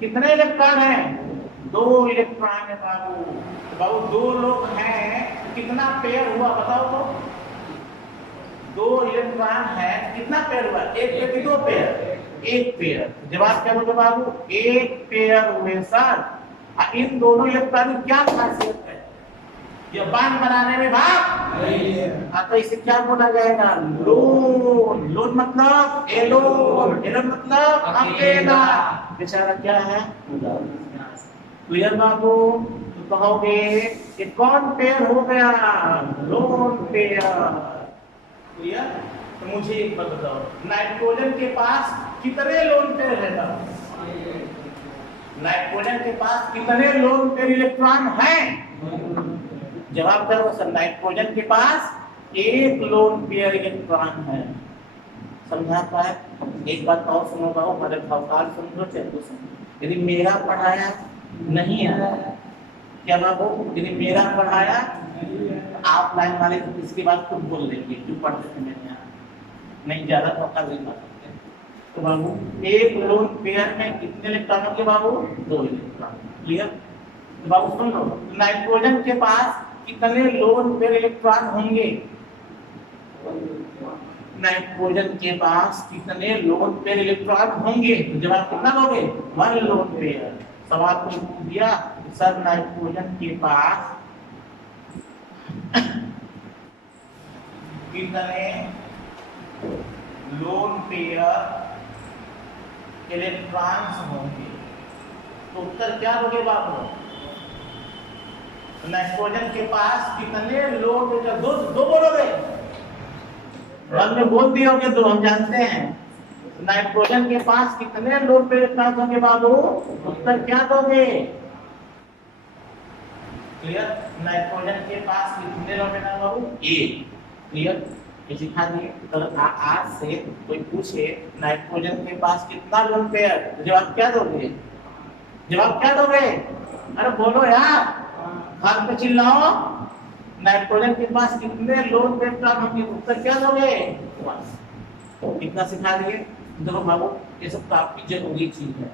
कितने इलेक्ट्रॉन है? 2 इलेक्ट्रॉन है बाबू। बाबू 2 लोग हैं, कितना पेयर हुआ बताओ तो? 2 इलेक्ट्रॉन है, कितना पेयर हुआ? एक पेयर की 2 पेयर? एक पेयर। जवाब क्या बोलोगे बाबू? एक पेयर हुए सर। इन दोनों इलेक्ट्रॉन की क्या खासियत है? ये बांड बनाने में भाग नहीं है, तो इसे क्या बोला जाएगा? लोन। लोन मतलब एलोन, एलोन मतलब अकेला। बेचारा क्या है? क्लियर बाबू? तो कहोगे कि कौन पेयर हो गया? Lone pair. क्लियर? तो मुझे एक बात बताओ, नाइट्रोजन के पास कितने लोन पेयर है? नाइट्रोजन के पास कितने लोन पेयर इलेक्ट्रॉन हैं? जवाब करो सर, नाइट्रोजन के पास 1 लोन पेयर इलेक्ट्रॉन है। समझा पाए? एक बात और सुनो बाबू, हमारे भौकाल समझो चलो समझो। यदि मेरा पढ़ाया नहीं आया, क्या बाबू? यदि मेरा पढ़ाया आप लाइन वाले तो इसके बाद खुद बोल देंगे क्यों पढ़ते थे मेरे यहाँ, नहीं ज्यादा पक्का नहीं बात। तो बाबू 1 लोन पेयर में कितने इलेक्ट्रॉन होंगे बाबू? 2 इलेक्ट्रॉन। क्लियर? तो बाबू सुन लो, नाइट्रोजन के पास कितने लोन पेयर इलेक्ट्रॉन होंगे? नाइट्रोजन के पास कितने लोन पेयर इलेक्ट्रॉन होंगे? तो जवाब कितना दोगे? 1 लोन पेयर। सवाल को दिया सर, नाइट्रोजन के पास कितने लोन पेयर इलेक्ट्रॉन्स होंगे? तो उत्तर क्या दोगे बाबू? नाइट्रोजन के पास कितने लोड दो दो बोलोगे, बाद में बोल दिए होंगे तो हम जानते हैं। नाइट्रोजन के पास कितने लोड पे इलेक्ट्रॉन होंगे बाबू, उत्तर क्या दोगे? क्लियर? नाइट्रोजन के पास कितने लोड है बाबू? एक। क्लियर? ये सिखा दिए। तो आज से कोई पूछे नाइट्रोजन के पास कितना लोड पेयर, तो जवाब क्या दोगे? जवाब क्या दोगे? अरे बोलो यार, हाथ पे चिल्लाओ। नाइट्रोजन के पास कितने लोड पे इलेक्ट्रॉन होंगे, उत्तर क्या दोगे? कितना सिखा दिए। देखो बाबू, ये सब काफी जरूरी चीज है।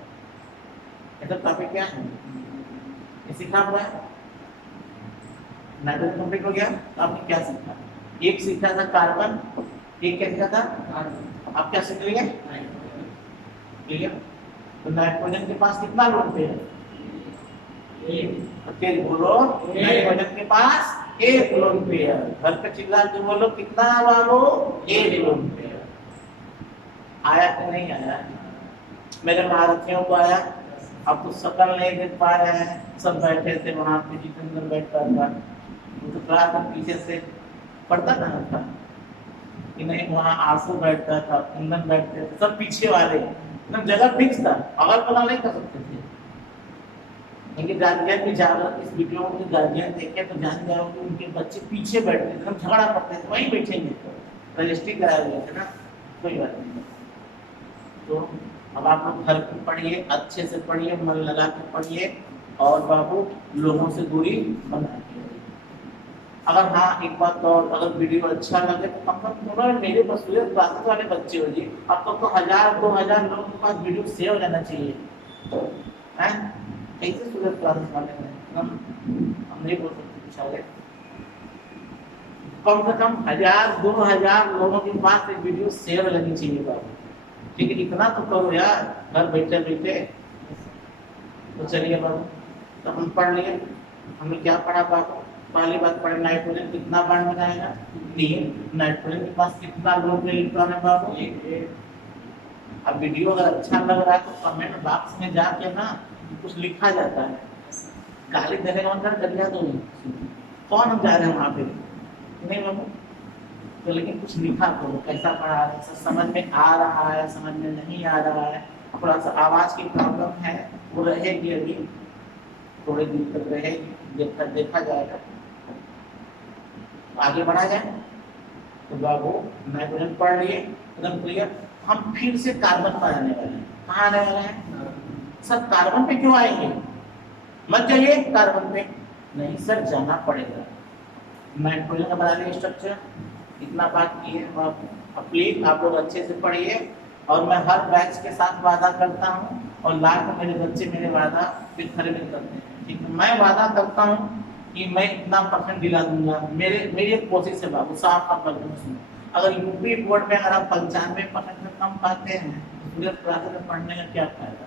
ये सब टॉपिक क्या है, ये सीखा हुआ है। नाइट्रोजन कंप्लीट हो गया, तो आपने क्या सीखा? एक सीखा था कार्बन, एक क्या सीखा था? आप क्या सीख लिए? क्लियर? तो नाइट्रोजन के पास कितना लोड पे है? एक। बोलो, नाइट्रोजन के पास एक लोन पेयर। घर पे चिल्ला के बोलो, कितना बाबू? एक लोन पेयर। आया कि नहीं आया? मेरे महारथियों को आया। अब तो शकल नहीं देख पा रहे हैं, सब बैठे थे वहां पे, जितेंद्र बैठता था, तो क्लास में पीछे से पढ़ता था कि नहीं, वहाँ आंसू बैठता था, कुंदन बैठते थे, सब पीछे वाले, एकदम जगह फिक्स था, अगर पता नहीं कर सकते थे। इनके गार्जियन भी जाकर इस वीडियो को गार्जियन देखे तो जान जाओ कि उनके बच्चे पीछे बैठते थे, हम झगड़ा करते थे, वहीं बैठेंगे, तो रजिस्ट्री कराए हुए थे ना, कोई बात नहीं। तो अब आप लोग घर पे पढ़िए, अच्छे से पढ़िए, मन लगा के पढ़िए, और बाबू लोगों से दूरी बनाइए। अगर हाँ एक बात और, अगर वीडियो अच्छा लगे तो कम से कम मेरे स्टूडेंट क्लासेस वाले बच्चे हो जी, अब तक तो 1000-2000 लोगों के पास वीडियो सेव हो जाना चाहिए, हैं? कैसे स्टूडेंट क्लासेस वाले हैं, हम नहीं बोल सकते कुछ आगे। कम से कम 1000-2000 लोगों के पास एक वीडियो शेयर लगनी चाहिए बाबू, ठीक है? इतना तो करो यार, घर बैठे बैठे। तो चलिए बाबू, तो हम पढ़ लिए, हमने क्या पढ़ा बाबू? पहली बात पढ़े, नाइट्रोजन कितना बॉन्ड बनाएगा? 3। नाइट्रोजन के पास कितना लोड पे इलेक्ट्रॉन है बाबू? 1। अब वीडियो अगर अच्छा लग रहा है तो कमेंट बॉक्स में जाके ना कुछ लिखा जाता है, गाली देने का मतलब गरिया तो नहीं, कौन हम जा रहे हैं वहाँ पे, नहीं बाबू? तो लेकिन कुछ लिखा करो, कैसा पढ़ा है, समझ में आ रहा है, समझ में नहीं आ रहा है, थोड़ा सा आवाज की प्रॉब्लम है, वो रहेगी अभी थोड़े दिन तक रहेगी, देखा जाएगा, आगे बढ़ा जाए। तो बाबू नाइट्रोजन पढ़ लिए, एकदम क्लियर। हम फिर से कार्बन पर आने वाले हैं। कहाँ आने वाले हैं सर? कार्बन पे क्यों आएंगे? मत जाइए कार्बन पे, नहीं सर जाना पड़ेगा। नाइट्रोजन का बना लिया स्ट्रक्चर, इतना बात की है। अब प्लीज आप लोग अच्छे से पढ़िए, और मैं हर बैच के साथ वादा करता हूँ, और लास्ट में मेरे बच्चे मेरे वादा फिर खरे नहीं करते हैं, ठीक है? मैं वादा करता हूँ कि मैं इतना % दिला दूंगा, मेरी एक कोशिश है बाबू, साफ कर दूंगा। अगर यूपी बोर्ड में अगर आप 95% से कम पाते हैं तो पूरे क्लास में पढ़ने का क्या फायदा?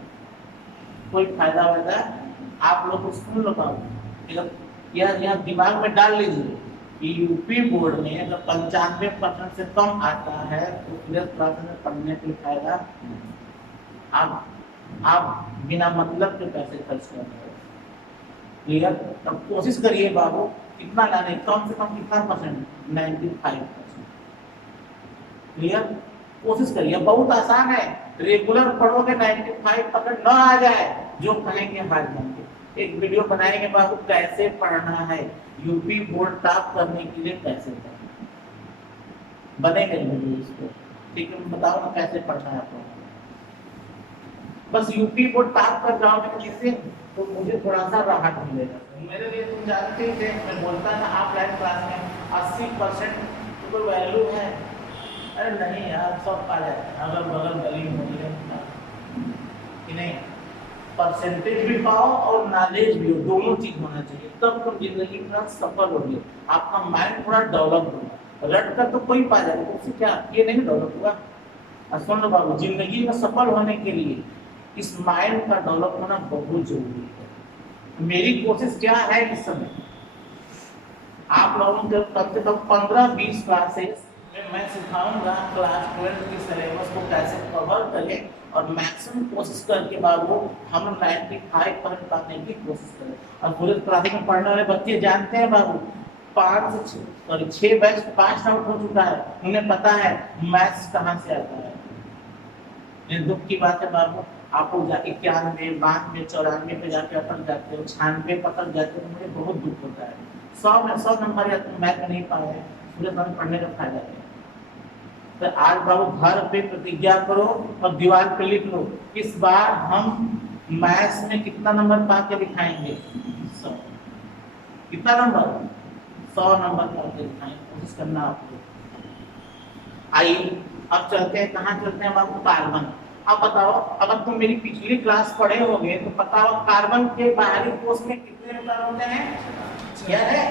कोई फायदा होता है? आप लोग को सुन लो बाबू, यह दिमाग में डाल लीजिए कि यूपी बोर्ड में अगर 95% से कम आता है तो पूरे क्लास में पढ़ने का फायदा। आप बिना मतलब के पैसे खर्च कर रहे हो, क्लियर? तब कोशिश करिए बाबू, कितना लाने, कम से कम कितना %? 95%, क्लियर? कोशिश करिए, बहुत आसान है, रेगुलर पढ़ोगे 95% न आ जाए, जो कहेंगे हार जाएंगे। एक वीडियो बनाएंगे बाबू, कैसे पढ़ना है, यूपी बोर्ड टॉप करने के लिए कैसे पढ़ना, बनेगा वीडियो इसको, ठीक है? बताओ ना कैसे पढ़ना है आपको। बस यूपी बोर्ड टॉप कर जाओगे किसी, तो मुझे थोड़ा सा राहत मिलेगा। मेरे लिए तुम जानते थे, मैं बोलता था ऑफलाइन क्लास में 80% तो कोई वैल्यू है, अरे नहीं यार, सब पा जाते हैं, अगल बगल गली मोहल्ले कि नहीं, परसेंटेज भी पाओ और नॉलेज भी हो, दोनों चीज होना चाहिए, तब तुम जिंदगी में सफल होगे, आपका माइंड थोड़ा डेवलप होगा। रट कर तो कोई पा जाएगा, उससे क्या ये नहीं डेवलप होगा? सुन लो बाबू, जिंदगी में सफल होने के लिए इस माइंड का डेवलप होना बहुत जरूरी है। मेरी कोशिश क्या है इस समय, आप लोगों को कम से कम 15-20 क्लासेस में मैं सिखाऊंगा क्लास 12 की सिलेबस को कैसे कवर करें और मैक्सिमम कोशिश करके बाबू हम 95% पाने की कोशिश करें। और पूरे प्राथमिक में पढ़ने वाले बच्चे जानते हैं बाबू 6 बैच पास आउट हो चुका है, उन्हें पता है मैथ्स कहाँ से आता है। ये दुख की बात है बाबू, आप लोग जाके 91, 92, 94 पे जाके अटक जाते हो, 96 पे अटक जाते हो, मुझे बहुत दुख होता है। 100 में 100 नंबर या तुम मैथ में नहीं पाए, पूरे समय पढ़ने का फायदा है। तो आज बाबू घर पे प्रतिज्ञा करो और दीवार पे लिख लो, इस बार हम मैथ्स में कितना नंबर पा के दिखाएंगे। 100 कितना नंबर, 100 नंबर पा के दिखाएंगे, कोशिश करना आप लोग। आइए अब चलते हैं, कहाँ चलते हैं बाबू, कार्बन। अब बताओ, अगर तुम मेरी पिछली क्लास पढ़े होगे तो बताओ कार्बन के बाहरी कोश में कितने इलेक्ट्रॉन होते हैं। याद है,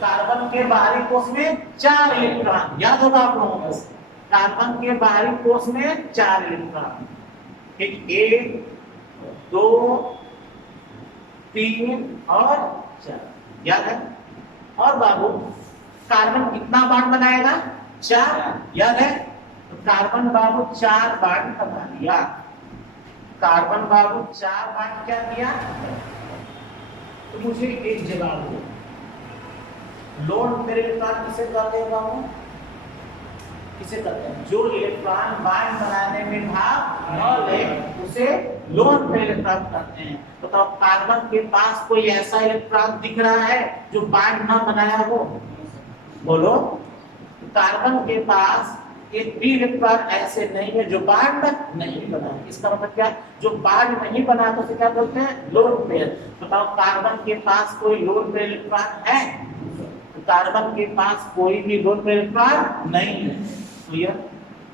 कार्बन के बाहरी कोश में 4 इलेक्ट्रॉन, याद होगा आप लोगों को। कार्बन के बाहरी कोश में 4 इलेक्ट्रॉन, ठीक, 1 2 3 और 4, याद है। और बाबू कार्बन कितना बॉन्ड बनाएगा, 4, याद है। तो कार्बन बाबू 4 बॉन्ड बना दिया, कार्बन बाबू 4 बॉन्ड क्या दिया। तो मुझे एक जवाब दो, लोन मेरे इलेक्ट्रॉन किसे कहते हैं बाबू, किसे कहते हैं, जो इलेक्ट्रॉन बॉन्ड बनाने में भाग न ले उसे लोन पेयर इलेक्ट्रॉन कहते हैं। तो कार्बन के पास कोई ऐसा इलेक्ट्रॉन दिख रहा है जो बॉन्ड न बनाया हो, बोलो। कार्बन के पास एक भी इलेक्ट्रॉन ऐसे नहीं है जो बॉन्ड नहीं बना। इसका मतलब क्या, जो बॉन्ड नहीं बना तो उसे क्या बोलते हैं, लोन पेयर। बताओ कार्बन के पास कोई लोन पेयर इलेक्ट्रॉन है, तो कार्बन के पास कोई भी लोन पेयर इलेक्ट्रॉन नहीं है। क्लियर,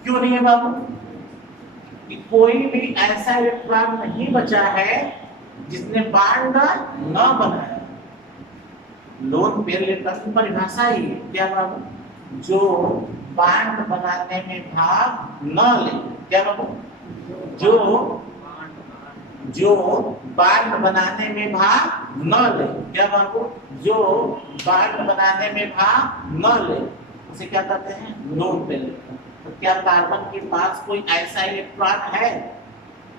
क्यों नहीं है बाबू, कि कोई भी ऐसा इलेक्ट्रॉन नहीं बचा है जिसने बॉन्ड न बनाया। लोन पेयर इलेक्ट्रॉन की परिभाषा ही है क्या बाबू, जो बॉन्ड बनाने में भाग न ले, क्या बाबू, जो बॉन्ड बनाने में भाग न ले, क्या बाबू, जो बॉन्ड बनाने में भाग न ले उसे क्या कहते हैं, लोन पेयर इलेक्ट्रॉन। तो क्या कार्बन के पास कोई ऐसा इलेक्ट्रॉन है,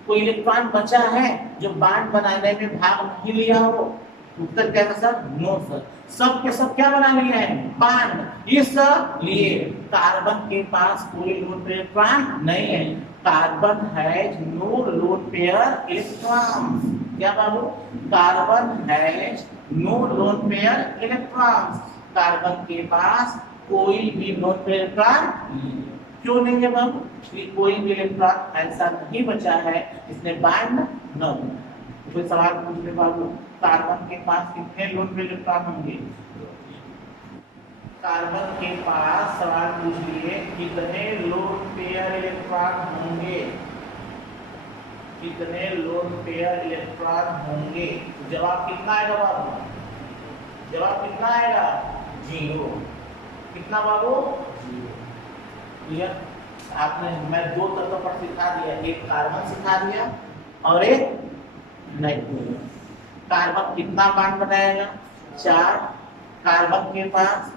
कोई इलेक्ट्रॉन बचा है जो बॉन्ड बनाने में भाग नहीं लिया हो। उत्तर क्या है सर, नो सर। सब के सब क्या बना लिए हैं, बॉन्ड। इसलिए कार्बन के पास कोई लोन पेयर इलेक्ट्रॉन नहीं है। Carbon has no lone pair electrons, क्या बाबू, carbon has no lone pair electrons. Carbon के पास कोई भी लोन पेयर इलेक्ट्रॉन क्यों नहीं है बाबू, कोई भी इलेक्ट्रॉन ऐसा नहीं बचा है जिसने बॉन्ड न बनाया। कोई सवाल पूछ ले बाबू, कार्बन के पास कितने लोन पेयर इलेक्ट्रॉन होंगे। कार्बन के पास सवाल पूछ लिए कितने लोन पेयर इलेक्ट्रॉन होंगे, कितने लोन पेयर इलेक्ट्रॉन होंगे। तो जवाब कितना आएगा बाबू, जवाब कितना आएगा, 0। कितना बाबू, 0। क्लियर, आपने मैं 2 तत्वों पर सिखा दिया, एक कार्बन सिखा दिया और एक नाइट्रोजन। कार्बन कितना बॉन्ड बनाएगा, 4। कार्बन के पास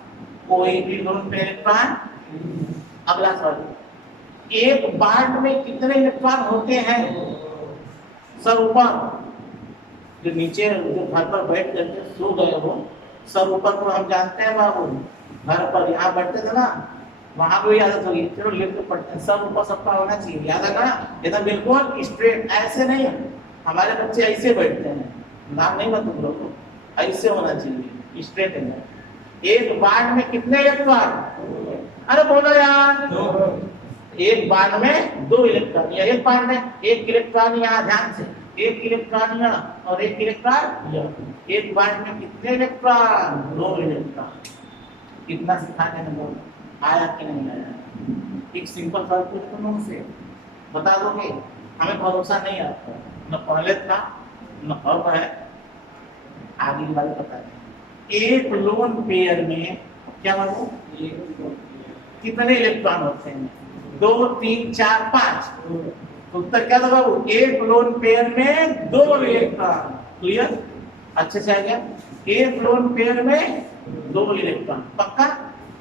कोई भी लोन पेयर इलेक्ट्रॉन। अगला सवाल, एक बॉन्ड में कितने इलेक्ट्रॉन होते हैं। सर ऊपर, जो नीचे जो घर पर बैठ करके सो गए हो, सर ऊपर को हम जानते हैं बाबू, घर पर यहाँ बैठते थे ना, वहां भी आदत होगी, चलो लिफ्ट पढ़ते हैं, सब ऊपर सबका होना चाहिए, याद है ना, एकदम बिल्कुल स्ट्रेट, ऐसे नहीं। हमारे बच्चे ऐसे बैठते हैं, नाम नहीं बता तुम लोग को, ऐसे होना चाहिए, स्ट्रेट है। एक बॉन्ड में कितने इलेक्ट्रॉन, अरे बोलो यार, एक बॉन्ड में 2 इलेक्ट्रॉन, या एक बॉन्ड में एक इलेक्ट्रॉन, यहाँ ध्यान से, एक इलेक्ट्रॉन यहाँ और एक इलेक्ट्रॉन यहाँ। एक बॉन्ड में कितने इलेक्ट्रॉन, 2 इलेक्ट्रॉन। कितना सिखाने में बोलो, आया कि नहीं आया। एक सिंपल सवाल पूछ तुम से बता दोगे, हमें भरोसा नहीं आता, न पहले था न अब है, आगे वाले बता दें। एक लोन पेयर में क्या बाबू, कितने इलेक्ट्रॉन होते हैं, 2 3 4 5। उत्तर क्या था बाबू, एक लोन पेयर में 2 इलेक्ट्रॉन। क्लियर, अच्छे से आ गया। एक लोन पेयर में 2 इलेक्ट्रॉन, पक्का।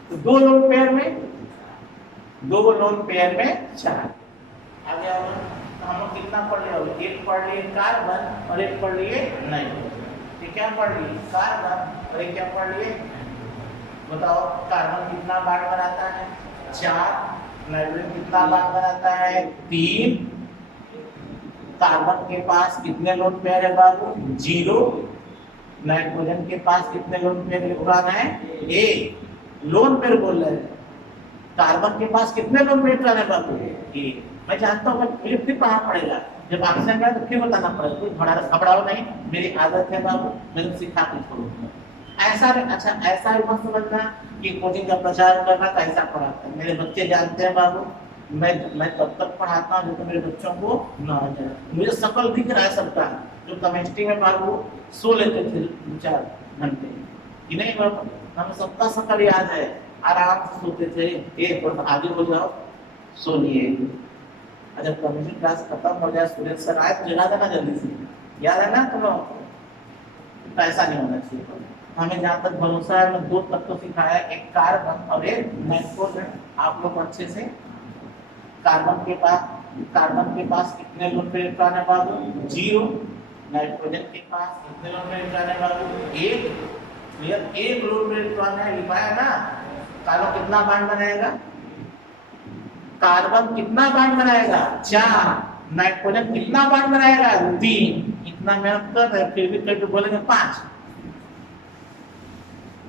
तो 2 लोन पेयर में 4 आ गया। तो हम लोग कितना पढ़ लिए? एक पढ़ लिए कार्बन और एक पढ़ लिए नाइट्रोजन। ये क्या पढ़ लिए? कार्बन और एक क्या पढ़ लिए? बताओ, कार्बन कितना बार बनाता है? 4। नाइट्रोजन कितना बार बनाता है? 3। कार्बन के पास कितने लोन पेयर है बाबू? 0। नाइट्रोजन के पास कितने लोन पेयर इलेक्ट्रॉन है? 1। लोन पेयर बोल रहे हैं। कार्बन के पास कितने लोन पेयर इलेक्ट्रॉन है बाबू? 1। मैं जानता हूँ, मुझे फिर पढ़ना पड़ेगा। जब ऑप्शन का तो फिर बताना पड़ेगा। कोई घबराओ नहीं, मेरी आदत है बाबू, मैं सिखा के छोड़ूंगा। ऐसा अच्छा, ऐसा भी मत समझना कि कोचिंग का प्रचार करना तो ऐसा पढ़ाता है। मेरे बच्चे जानते हैं बाबू, मैं तब तक पढ़ाता हूँ जब तक मेरे बच्चों को ना आ जाए। मुझे शकल दिख रहा है सबका। जो केमिस्ट्री में बाबू सो लेते थे 4 घंटे कि नहीं बाबू, हमें सबका शकल याद है। आराम से सोते थे। एक बार आगे हो जाओ, सो लिए। जब केमिस्ट्री क्लास खत्म हो जाए, स्टूडेंट सर आए तो जगा देना जल्दी से। याद है ना तुम लोग? ऐसा नहीं होना चाहिए। हमें जहाँ तक भरोसा है, मैं 2 तत्व सिखाया, एक कार्बन और एक नाइट्रोजन। आप लोग अच्छे से कार्बन के पास कितने लोन पेयर इलेक्ट्रॉन है बाबू? 0। नाइट्रोजन के पास कितने लोन पेयर इलेक्ट्रॉन है बाबू? 1। क्लियर? 1 लोन पेयर इलेक्ट्रॉन है, लिखाया ना। कार्बन कितना बॉन्ड बनाएगा? कार्बन कितना बॉन्ड बनाएगा? 4। नाइट्रोजन कितना बॉन्ड बनाएगा? 3। इतना मेहनत कर रहे, फिर भी कहीं बोलेंगे 5।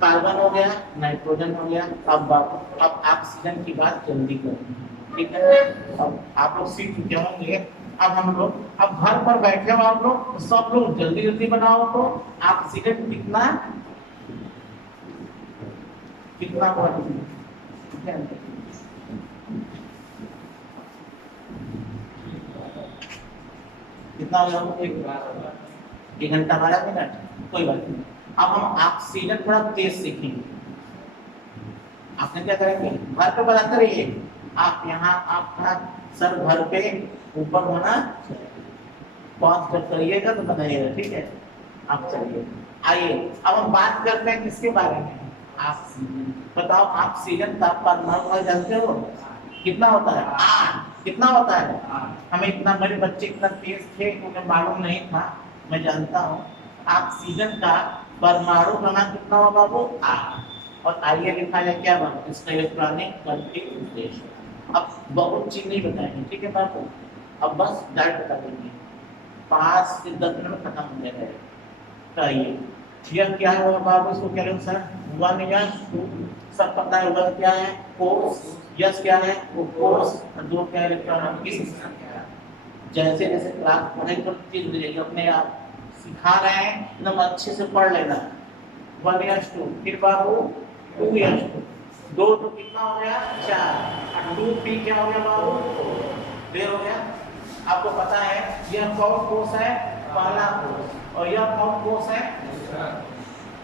कार्बन हो गया, नाइट्रोजन हो गया। अब ऑक्सीजन की बात जल्दी करेंगे, ठीक है? अब आप लोग सीख चुके होंगे। अब घर पर बैठे हो आप लोग, तो सब लोग जल्दी जल्दी बनाओ। तो ऑक्सीजन कितना हुआ? कितना हो गया? 1 घंटा 12 मिनट, कोई बात नहीं। अब हम ऑक्सीजन थोड़ा तेज सीखेंगे। आपने क्या करेंगे? घर पे बनाते रहिए। आप यहाँ आपका सर घर पे ऊपर होना चाहिए। पॉज जब करिएगा तो बताइएगा, ठीक है? आप चलिए, आइए अब हम बात करते हैं किसके बारे में? ऑक्सीजन। बताओ, ऑक्सीजन तापमान जानते हो कितना होता है? 8। कितना होता है? हमें इतना, मेरे बच्चे इतना तेज थे, उन्हें मालूम नहीं था। मैं जानता हूँ ऑक्सीजन का परमाणु क्रमांक कितना होगा बाबू? 8। और आइए लिखा जाए क्या बात? इसका इलेक्ट्रॉनिक कॉन्फ़िगरेशन। अब बहुत चीज नहीं बताएंगे, ठीक है बाबू? अब बस डायरेक्ट बता देंगे। 5 से 10 मिनट में खत्म हो जाएगा। कहिए यह क्या है बाबू? इसको क्या लिखूं सर? 1 या 2? सब पता है। 1 क्या है? फोर्स। यस क्या है? वो फोर्स। और 2 क्या है? इलेक्ट्रॉन की संख्या। जैसे जैसे क्लास पढ़ाई पर चीज मिलेगी, अपने आप सिखा रहे हैं, एकदम अच्छे से पढ़ लेना। 1 या 2। फिर बाबू 2 या 2। 2 तो कितना हो गया? 4। 2 पी क्या हो गया बाबू? क्लियर हो गया? आपको पता है यह कौन कोष है? पहला कोष। और यह कौन कोष है?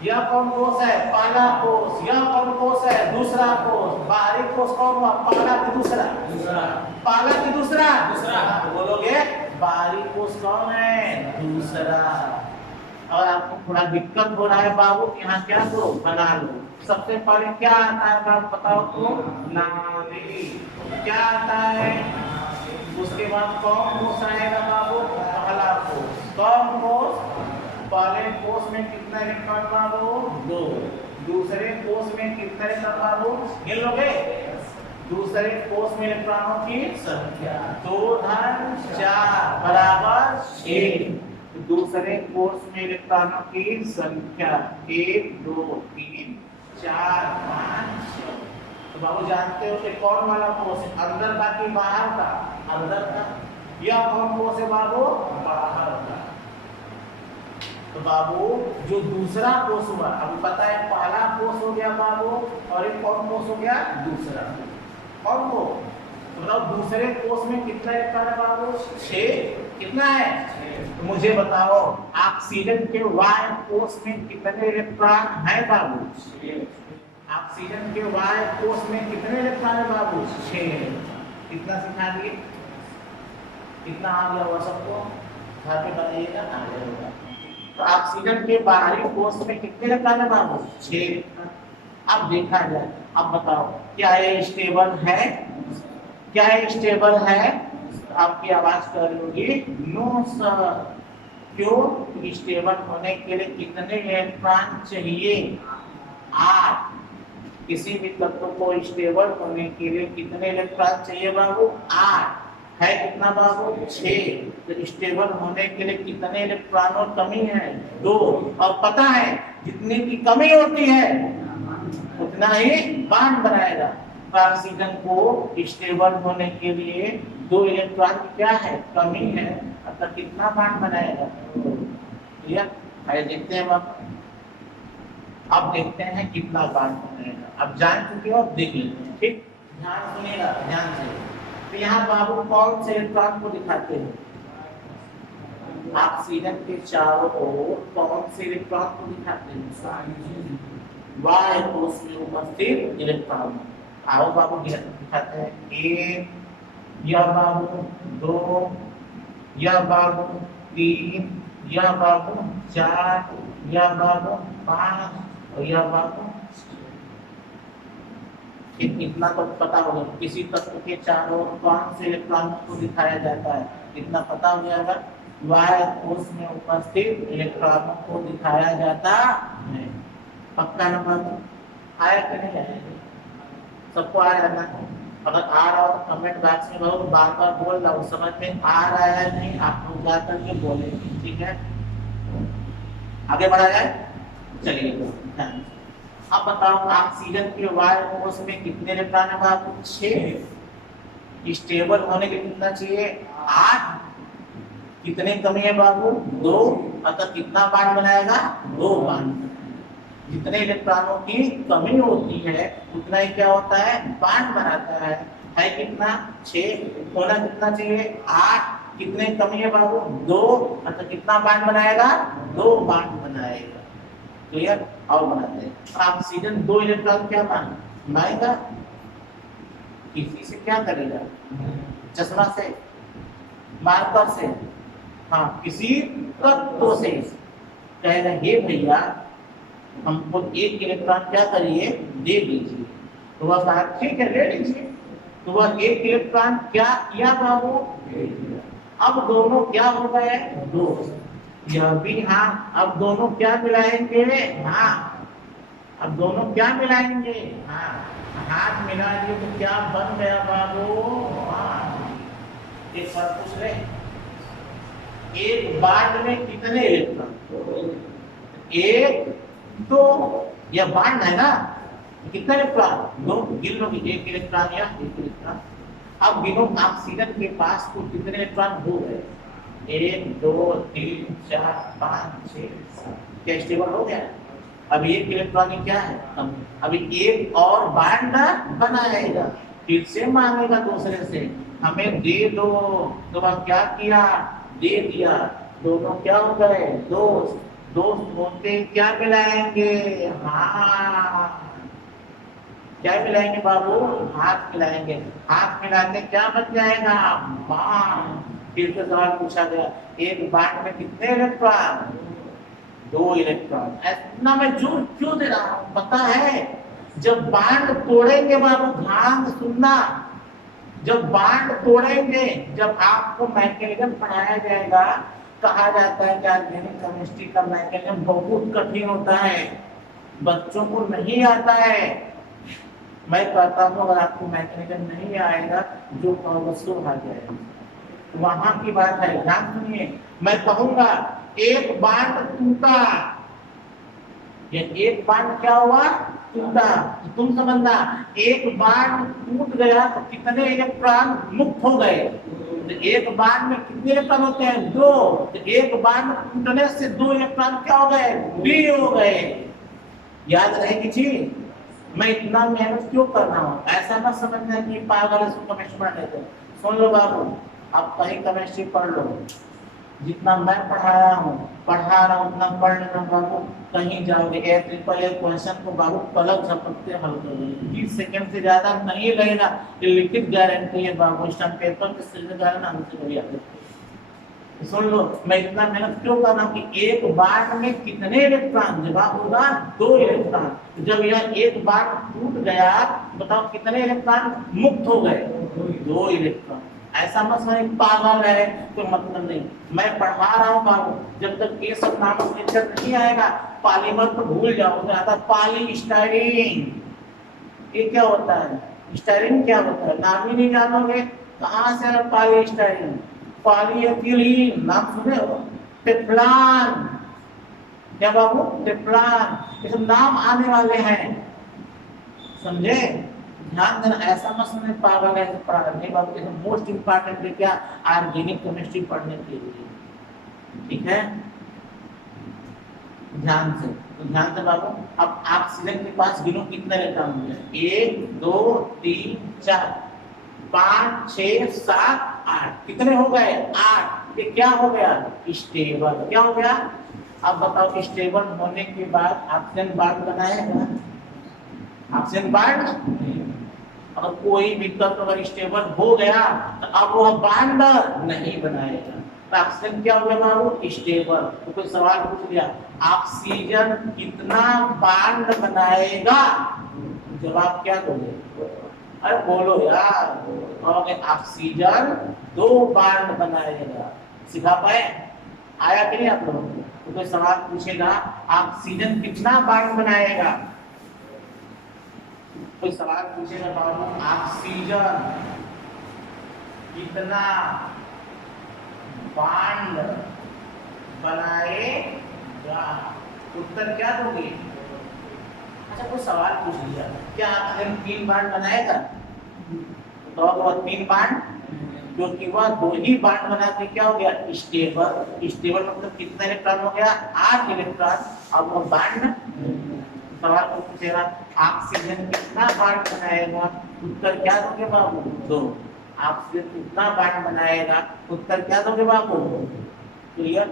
यह कौन कोष है? पहला कोष। यह कौन कोष है? दूसरा कोष। बाहरी कोष कौन हुआ? पहला कि दूसरा? पहला कि दूसरा? बोलोगे बाहरी कोष कौन है? दूसरा। और आपको थोड़ा दिक्कत हो रहा है बाबू, यहाँ क्या करो? बना लो। सबसे पहले क्या आता है बाबू बताओ तो? नाभिक। क्या आता है? उसके बाद कौन कोष आएगा बाबू? पहला कोष। कौन कोष? पहले कोष में कितना इलेक्ट्रॉन बाबू? 2। दूसरे कोष में कितने इलेक्ट्रॉन बाबू? गिन लोगे? दूसरे कोष में इलेक्ट्रॉनों की संख्या 2 धन 4 बराबर 1। दूसरे कोष में इलेक्ट्रॉनों की संख्या 1 2 3 4 5 6। तो बाबू जानते हो कि कौन वाला कोष है? अंदर का कि बाहर का? अंदर का। यह कौन कोष है बाबू? बाहर का। तो बाबू जो दूसरा कोष हुआ, अभी पता है पहला कोष हो गया बाबू, और एक कौन कोष हो गया? दूसरा। कौन को? तो बताओ दूसरे कोष में कितना इलेक्ट्रॉन है बाबू? 6। कितना है? 6। तो मुझे बताओ ऑक्सीजन के वाय कोष में कितने इलेक्ट्रॉन है बाबू? 6। ऑक्सीजन के वाय कोष में कितने इलेक्ट्रॉन है बाबू? 6। कितना सिखा दिए? कितना आ गया हुआ सबको? घर पे बताइएगा, आ जाएगा। तो ऑक्सीजन के बाहरी कोष में कितने इलेक्ट्रॉन है बाबू? 6। अब देखा जाए, अब बताओ क्या ये स्टेबल है? क्या ये स्टेबल है? आपकी आवाज कर रही होगी नो सर। क्यों? स्टेबल होने के लिए कितने इलेक्ट्रॉन चाहिए? 8। किसी भी तत्व को स्टेबल होने के लिए कितने इलेक्ट्रॉन चाहिए बाबू? 8। है कितना बाबू? 6। तो स्टेबल होने के लिए कितने इलेक्ट्रॉनों कमी है? 2। और पता है जितनी की कमी होती है उतना ही बॉन्ड बनाएगा। तो ऑक्सीजन को स्टेबल होने के लिए 2 इलेक्ट्रॉन क्या है? कमी है। अतः कितना बॉन्ड बनाएगा? क्लियर? आइए देखते हैं अब देखते हैं कितना बॉन्ड बनाएगा। अब जान चुके हो, अब देख लेते हैं। ठीक, ध्यान सुनिएगा ध्यान से। तो यहाँ बाबू कौन से इलेक्ट्रॉन को दिखाते हैं? ऑक्सीजन के चारों ओर कौन से इलेक्ट्रॉन को दिखाते हैं? वाय कोश में उपस्थित इलेक्ट्रॉन। आओ बाबू दिखाते हैं। 1, यह बाबू 2, यह बाबू 3, यह बाबू 4, यह बाबू 5 और यह बाबू। इतना तो पता होगा किसी तत्व के चारों ओर कौन से इलेक्ट्रॉन को दिखाया जाता है, इतना पता हो जाएगा। वाय कोश में उपस्थित इलेक्ट्रॉनों को दिखाया जाता है। पक्का नंबर आया कि नहीं आया? सबको आ रहा है ना? अगर आ रहा हो तो कमेंट बॉक्स में बहुत बार बार बोल रहा हूँ, समझ में आ रहा है नहीं आप लोग जा करके बोले। ठीक है, आगे बढ़ा जाए। चलिए अब बताओ ऑक्सीजन के वाय कोश में कितने इलेक्ट्रॉन है बाबू? 6। स्टेबल होने के कितना चाहिए? 8। कितने कमी है बाबू? 2। अतः कितना बॉन्ड बनाएगा? 2 बॉन्ड। जितने इलेक्ट्रॉनों की कमी होती है उतना ही क्या होता है? बॉन्ड बनाता है कितना? 6। होना कितना चाहिए? 8। कितने कमी है बाबू? 2। अतः कितना बॉन्ड बनाएगा? 2 बॉन्ड बनाएगा। क्लियर? और बनाते हैं। ऑक्सीजन 2 इलेक्ट्रॉन क्या बनाएगा? किसी से क्या करेगा? चश्मा से, मार्कर से, हाँ किसी तत्व से कहेगा हे भैया हमको 1 इलेक्ट्रॉन क्या करिए? दे दीजिए। तो वह कहा ठीक है ले लीजिए। तो वह 1 इलेक्ट्रॉन क्या किया बाबू? अब दोनों क्या हो गए? 2। यह भी हाँ। अब दोनों क्या मिलाएंगे? हाँ। अब दोनों क्या मिलाएंगे? हाँ। हाथ मिला दिए तो क्या बन गया बाबू? हाँ। एक सवाल पूछ रहे, एक बॉन्ड में कितने इलेक्ट्रॉन? 1, 2। यह बॉन्ड है ना? कितने इलेक्ट्रॉन? 2। गिन लो 1 इलेक्ट्रॉन या 1 इलेक्ट्रॉन। अब गिनो ऑक्सीजन के पास को कितने इलेक्ट्रॉन हो गए? 1, 2, 3, 4, 5, 6, 7। क्या स्टेबल हो गया? अब 1 इलेक्ट्रॉन क्या है? अभी 1 और बॉन्ड बनाएगा, फिर से मांगेगा दूसरे से हमें दे दो। तो वह क्या किया? दे दिया। दोनों क्या हो गए? दोस्त। दोस्त होते क्या मिलाएंगे? हाँ। क्या मिलाएंगे बाबू? हाथ मिलाएंगे। हाथ मिलाते क्या बन जाएगा? बॉन्ड। फिर से सवाल पूछा गया, एक बॉन्ड में कितने इलेक्ट्रॉन? 2 इलेक्ट्रॉन। इतना मैं जोर क्यों दे रहा हूं पता है? जब बॉन्ड तोड़ेंगे बाबू, ध्यान सुनना, जब बॉन्ड तोड़ेंगे, जब आपको मैकेनिज्म पढ़ाया जाएगा, कहा जाता है कि ऑर्गेनिक केमिस्ट्री का मैकेनिज्म बहुत कठिन होता है, बच्चों को नहीं आता है। मैं कहता हूँ अगर आपको मैकेनिज्म नहीं आएगा जो कहोगे आ जाएगा। वहां की बात है, ध्यान सुनिए। मैं कहूंगा एक बॉन्ड टूटा, ये एक बॉन्ड क्या हुआ? टूटा। तुम समझना, एक बॉन्ड टूट गया तो कितने इलेक्ट्रॉन मुक्त हो गए? तो एक बॉन्ड में कितने इलेक्ट्रॉन होते हैं? 2। तो एक बॉन्ड टूटने से 2 इलेक्ट्रॉन क्या हो गए? फ्री हो गए। याद रहेगी चीज? मैं इतना मेहनत क्यों कर रहा हूँ? ऐसा मत समझना कि पागल इसको केमिस्ट्री पढ़ लेते। सुन लो बाबू, आप कहीं केमिस्ट्री पढ़ लो, जितना मैं पढ़ा रहा हूँ उतना पढ़ लेना बाबू। कहीं जाओगे ट्रिपल ए क्वेश्चन को बाबू पलक झपकते हल कर लोगे, 20 सेकंड से ज्यादा नहीं लगेगा। ये लिखित गारंटी है बाबू, स्टैम्प पेपर के सिर गारंटी हमसे बढ़िया। सुन लो, मैं इतना मेहनत क्यों कर रहा हूँ कि एक बॉन्ड में कितने इलेक्ट्रॉन? जवाब होगा 2 इलेक्ट्रॉन। जब यह एक बॉन्ड टूट गया बताओ कितने इलेक्ट्रॉन मुक्त हो गए? 2 इलेक्ट्रॉन। ऐसा मत समझ पागल है कोई मतलब नहीं। मैं पढ़ा रहा हूँ बाबू, जब तक ये सब नामक लेक्चर नहीं आएगा पॉलीमर तो भूल जाओगे। आता पॉलीस्टाइरीन, ये क्या होता है? स्टाइरीन क्या होता है? नाम ही नहीं जानोगे, कहाँ से आया पॉलीस्टाइरीन? पॉलीएथिलीन नाम सुने हो? टेफ्लॉन, क्या बाबू? टेफ्लॉन, ये सब नाम आने वाले हैं, समझे? ध्यान देना, ऐसा मत समझ पागल है नहीं बाबू। ये मोस्ट इंपॉर्टेंट है क्या? ऑर्गेनिक केमिस्ट्री पढ़ने के लिए, ठीक है? ध्यान से, तो ध्यान से बाबू। अब ऑक्सीजन के पास गिनो कितने इलेक्ट्रॉन होंगे? 1 2 3 4 5 6 7 8। कितने हो गए? 8। ये क्या हो गया? स्टेबल। क्या हो गया? अब बताओ, स्टेबल होने के बाद ऑक्सीजन बॉन्ड बनाएगा? ऑक्सीजन बॉन्ड, अगर कोई भी तत्व अगर स्टेबल हो गया तो अब वह बॉन्ड नहीं बनाएगा। तो ऑक्सीजन क्या हो गया बाबू? स्टेबल। तो कोई सवाल पूछ लिया, ऑक्सीजन कितना बॉन्ड बनाएगा? जवाब क्या दोगे? अरे बोलो यार। और ऑक्सीजन 2 बॉन्ड बनाएगा। सिखा पाए? आया कि नहीं आप लोगों को? तो कोई सवाल पूछेगा, ऑक्सीजन कितना बॉन्ड बनाएगा? कोई सवाल पूछेगा बाबू, ऑक्सीजन कितना बॉन्ड बनाएगा? उत्तर क्या दोगे? अच्छा, कोई सवाल पूछ लिया, क्या ऑक्सीजन 3 बॉन्ड बनाएगा? तो वह 3 बॉन्ड, क्योंकि वह 2 ही बॉन्ड बना के क्या हो गया? स्टेबल। स्टेबल मतलब कितना इलेक्ट्रॉन हो गया? 8 इलेक्ट्रॉन। अब वो बॉन्ड, सवाल को पूछेगा ऑक्सीजन कितना बॉन्ड बनाएगा? उत्तर क्या दोगे बाबू? 2। ऑक्सीजन कितना बॉन्ड बनाएगा? उत्तर क्या दोगे बाबू? क्लियर?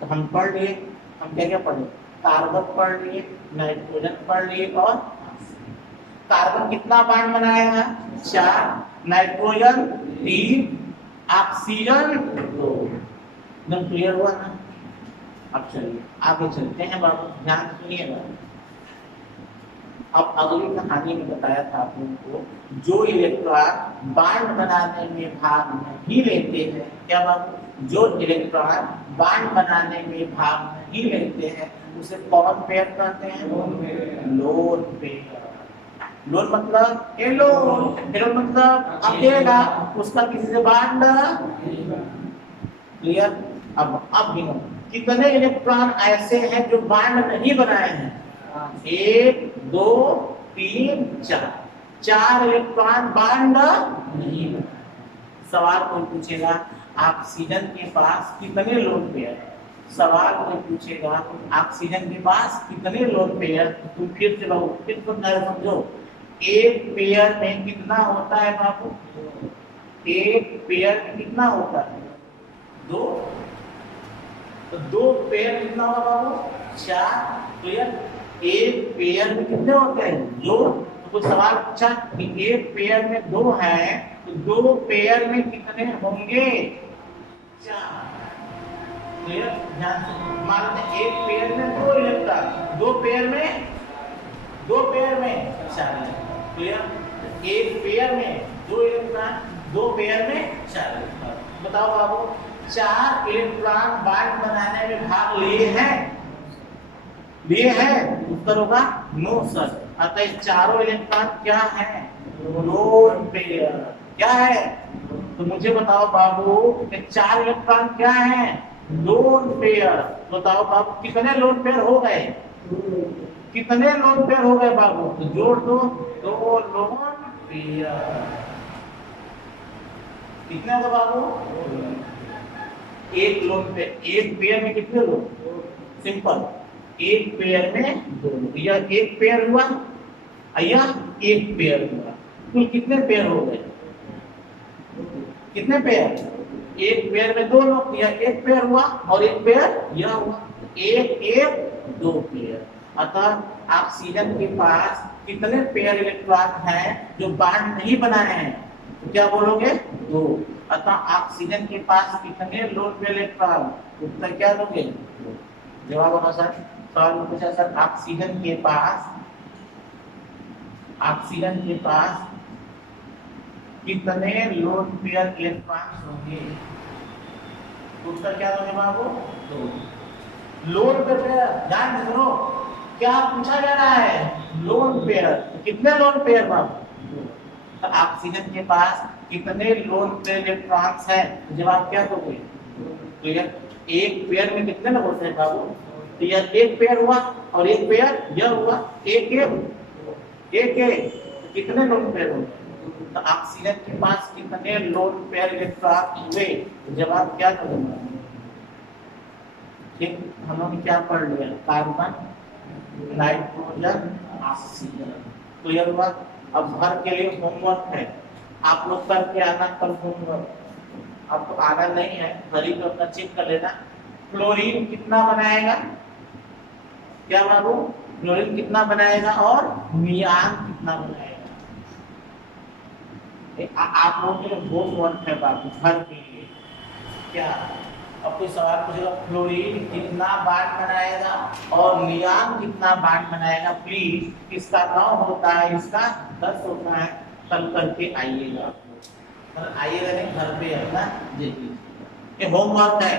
तो हम पढ़ लिए, हम क्या क्या पढ़े? कार्बन पढ़ लिए, नाइट्रोजन पढ़ लिए और कार्बन कितना बॉन्ड बनाएगा? 4, नाइट्रोजन 3, ऑक्सीजन 2। एकदम क्लियर हुआ ना? अब चलिए आगे चलते हैं बाबू, ध्यान सुनिएगा। अब अगली कहानी में बताया था आप लोगों को, जो इलेक्ट्रॉन बॉन्ड बनाने में भाग नहीं लेते हैं, क्या बाबू? जो इलेक्ट्रॉन बॉन्ड बनाने में भाग नहीं लेते हैं उसे कौन पेयर कहते हैं? Lone pair. लोन मतलब एलोन, एलोन मतलब अकेला, उसका किसी से बॉन्ड। क्लियर? अब गिनो कितने इलेक्ट्रॉन ऐसे हैं जो बॉन्ड नहीं बनाए हैं? 1 2 3 4। 4 इलेक्ट्रॉन बॉन्ड नहीं बनाए। सवाल कोई पूछेगा, ऑक्सीजन के पास कितने लोन पेयर? सवाल कोई पूछेगा, ऑक्सीजन के पास कितने लोन पेयर? तुम फिर से बाबू फिर समझो, एक पेयर में कितना होता है बाबू? एक पेयर में कितना होता है? 2। तो 2 पेयर कितना होगा बाबू? 4 पेयर। एक पेयर में कितने होते हैं? 2। तो कोई सवाल पूछा कि एक पेयर में 2 है तो 2 पेयर में कितने होंगे? 4। क्लियर? ध्यान से मान लेते एक पेयर में 2 इलेक्ट्रॉन, 2 पेयर में 4 इलेक्ट्रॉन। क्लियर? एक पेयर में 2 इलेक्ट्रॉन, 2 पेयर में 4 इलेक्ट्रॉन। बताओ बाबू, 4 इलेक्ट्रॉन बॉन्ड बनाने में भाग लिए हैं? उत्तर होगा नो सर। अतः चारों इलेक्ट्रॉन क्या है? Lone pair. क्या है? तो मुझे बताओ बाबू, कि 4 इलेक्ट्रॉन क्या है? Lone pair. बताओ बाबू कितने लोन पेयर हो गए? कितने लोन पेयर हो गए बाबू? तो जोड़ दो, 2 लोन पेयर। कितने होगा बाबू? एक लोन पे, एक पेयर में कितने लोग? सिंपल, एक पेयर में 2। यह एक पेयर हुआ, यह एक पेयर हुआ। कुल कितने पेयर हो गए? कितने पेयर? एक पेयर में 2 लोग, यह एक पेयर हुआ और एक पेयर यह हुआ। एक 2 पेयर। अतः ऑक्सीजन के पास कितने पेयर इलेक्ट्रॉन हैं जो बॉन्ड नहीं बनाए हैं? तो क्या बोलोगे? 2। अतः ऑक्सीजन के पास कितने लोन पेयर इलेक्ट्रॉन? उत्तर क्या दोगे? जवाब होगा सर, सवाल में पूछा सर, ऑक्सीजन के पास कितने लोन पेयर इलेक्ट्रॉन्स होंगे? उत्तर क्या दोगे बाबू? Lone pair. ध्यान से सुनो, क्या पूछा जा रहा है? Lone pair. कितने लोन पेयर बाबू? तो ऑक्सीजन के पास कितने लोन पेयर इलेक्ट्रॉन्स हैं? जवाब क्या दोगे? तो एक पेयर में कितने लोग होते हैं बाबू? तो यह एक पेयर हुआ और एक पेयर यह हुआ, एक एक कितने लोन पेयर होंगे? तो ऑक्सीजन के पास कितने लोन पेयर इलेक्ट्रॉन हुए? जवाब क्या करूंगा? ठीक, हम लोग क्या पढ़ लिया? Carbon, nitrogen, oxygen. तो यह बात अब घर के लिए होमवर्क है, आप लोग करके आना कल होमवर्क। आपको आना नहीं है, घर ही अपना चेक कर लेना। क्लोरीन कितना बनाएगा? क्या बाबू? क्लोरीन कितना बनाएगा और नियान कितना बनाएगा? आप लोगों के होमवर्क है बाबू घर के लिए। क्या अब कोई सवाल पूछेगा, क्लोरीन कितना बॉन्ड बनाएगा और नियान कितना बॉन्ड बनाएगा? प्लीज, इसका 9 होता है, इसका 10 होता है। कल करके आइएगा, कल आइएगा नहीं, घर पे अपना देखिए। ये होमवर्क है,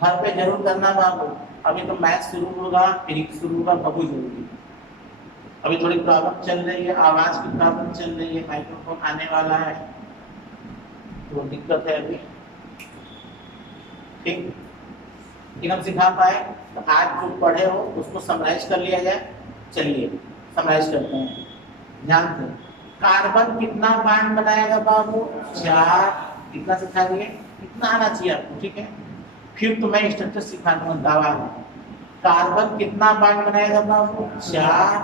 घर पे जरूर करना बाबू। अभी तो मैथ शुरू होगा, फिजिक्स शुरू होगा, बहुत जरूरी। अभी थोड़ी प्रॉब्लम चल रही है, आवाज की प्रॉब्लम चल रही है, माइक्रोफोन आने वाला है, तो दिक्कत है अभी। ठीक, लेकिन हम सिखा पाए तो आज जो पढ़े हो उसको समराइज कर लिया जाए। चलिए समराइज करते हैं, ध्यान से। कार्बन कितना बॉन्ड बनाएगा बाबू? 4। कितना सिखा दिए? कितना आना चाहिए आपको, ठीक है? फिर तो मैं स्ट्रक्चर सिखा दूंगा, दावा। कार्बन कितना बॉन्ड बनाएगा बाबू? 4।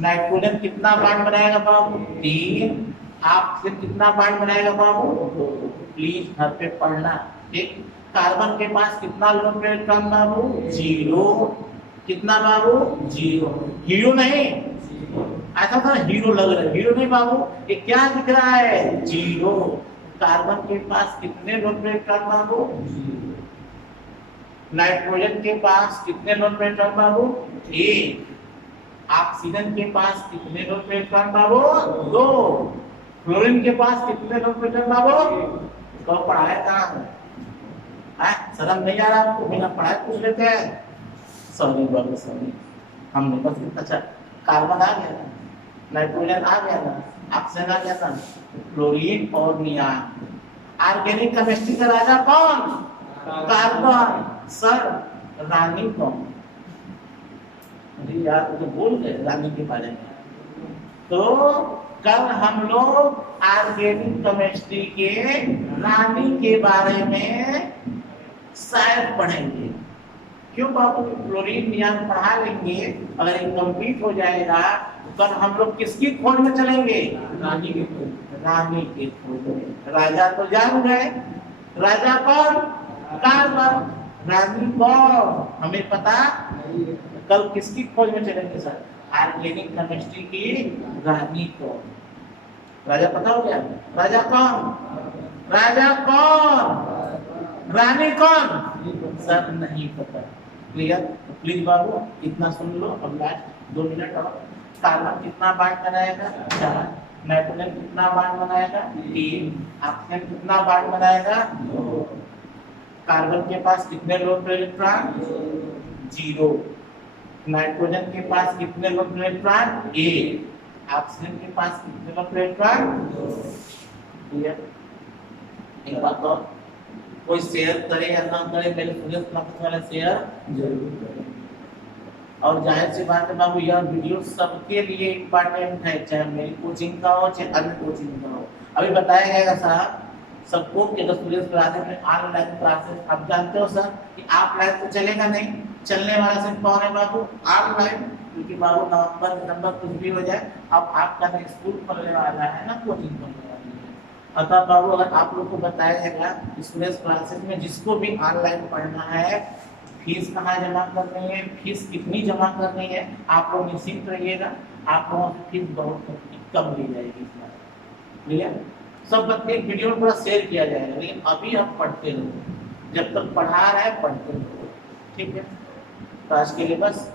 नाइट्रोजन कितना बॉन्ड बनाएगा बाबू? 3। ऑक्सीजन कितना बॉन्ड बनाएगा बाबू? 2। प्लीज घर पे पढ़ना, ठीक? कार्बन के पास कितना लोन पेयर इलेक्ट्रॉन बाबू? 0। कितना बाबू? 0। हीरो नहीं, ऐसा था हीरो लग रहा है, हीरो नहीं बाबू, ये क्या दिख रहा है? 0। कार्बन के पास कितने लोन पेयर इलेक्ट्रॉन बाबू? 0। नाइट्रोजन के पास कितने लोन पेयर इलेक्ट्रॉन बाबू? 1। ऑक्सीजन के पास कितने लोन पेयर इलेक्ट्रॉन बाबू? 2। क्लोरीन के पास कितने लोन पेयर इलेक्ट्रॉन बाबू? तो पढ़ाया कहाँ है? शर्म नहीं आ रहा आपको? बिना पढ़ाए पूछ लेते हैं। सॉरी बाबू, सॉरी, हमने बस इतना। अच्छा, कार्बन आ गया ना, नाइट्रोजन आ गया ना, ऑक्सीजन आ गया ना, क्लोरीन और नियान। ऑर्गेनिक केमिस्ट्री का राजा कौन? कार्बन। सर, रानी कौन? अरे यार, तो बोल गए रानी के बारे में। तो कल हम लोग ऑर्गेनिक केमिस्ट्री के रानी के बारे में शायद पढ़ेंगे। क्यों बाबू? क्लोरीन नियान पढ़ा लेंगे, अगर ये कंप्लीट हो जाएगा तो कल हम लोग किसकी खोज में चलेंगे? रानी की खोज। रानी की खोज में। राजा तो जान गए, राजा कौन? कार्बन। रानी कौन? हमें पता। कल किसकी खोज में चलेंगे सर? ऑर्गेनिक केमिस्ट्री की रानी को। राजा पता हो गया? राजा कौन? राजा कौन? रानी कौन? सर नहीं पता। क्लियर? प्लीज बाबू इतना सुन लो। अब लास्ट 2 मिनट और। कार्बन कितना बॉन्ड बनाएगा? 4। नाइट्रोजन कितना बॉन्ड बनाएगा? 3। ऑक्सीजन कितना बॉन्ड बनाएगा? 2। कार्बन के पास कितने लोन पेयर इलेक्ट्रॉन? 0। नाइट्रोजन के पास कितने लोन पेयर इलेक्ट्रॉन? 1। ऑक्सीजन के पास कितने लोन पेयर इलेक्ट्रॉन? 2। एक बात और, कोई शेयर करे या ना करे, मेरे सूर्य क्लासेस वाला शेयर जरूर करें। और जाहिर सी बात है बाबू, यह वीडियो सबके लिए इम्पोर्टेंट है, चाहे मेरी कोचिंग का हो चाहे अन्य कोचिंग का हो। अभी बताया जाएगा साहब सबको कि अगर सूर्य क्लासेस में ऑनलाइन क्लासेस, आप जानते हो सर कि ऑफलाइन तो चलेगा नहीं, चलने वाला सिर्फ कौन है बाबू? ऑनलाइन। क्योंकि बाबू नवंबर दिसंबर कुछ भी हो जाए, अब आपका स्कूल खोलने वाला है ना, कोचिंग खोलने वाली है। अतः बाबू अगर आप लोग को बताया जाएगा स्टूडेंट्स क्लासेस में जिसको भी ऑनलाइन पढ़ना है, फीस कहाँ जमा करनी है, फीस कितनी जमा करनी है, आप लोग निश्चिंत रहिएगा, आप लोगों की फीस बहुत कम ली जाएगी इस बार। क्लियर? सब बच्चे वीडियो में पूरा शेयर किया जाएगा, लेकिन अभी हम पढ़ते रहो, जब तक पढ़ा रहे हैं पढ़ते रहो, ठीक है? तो आज के लिए बस।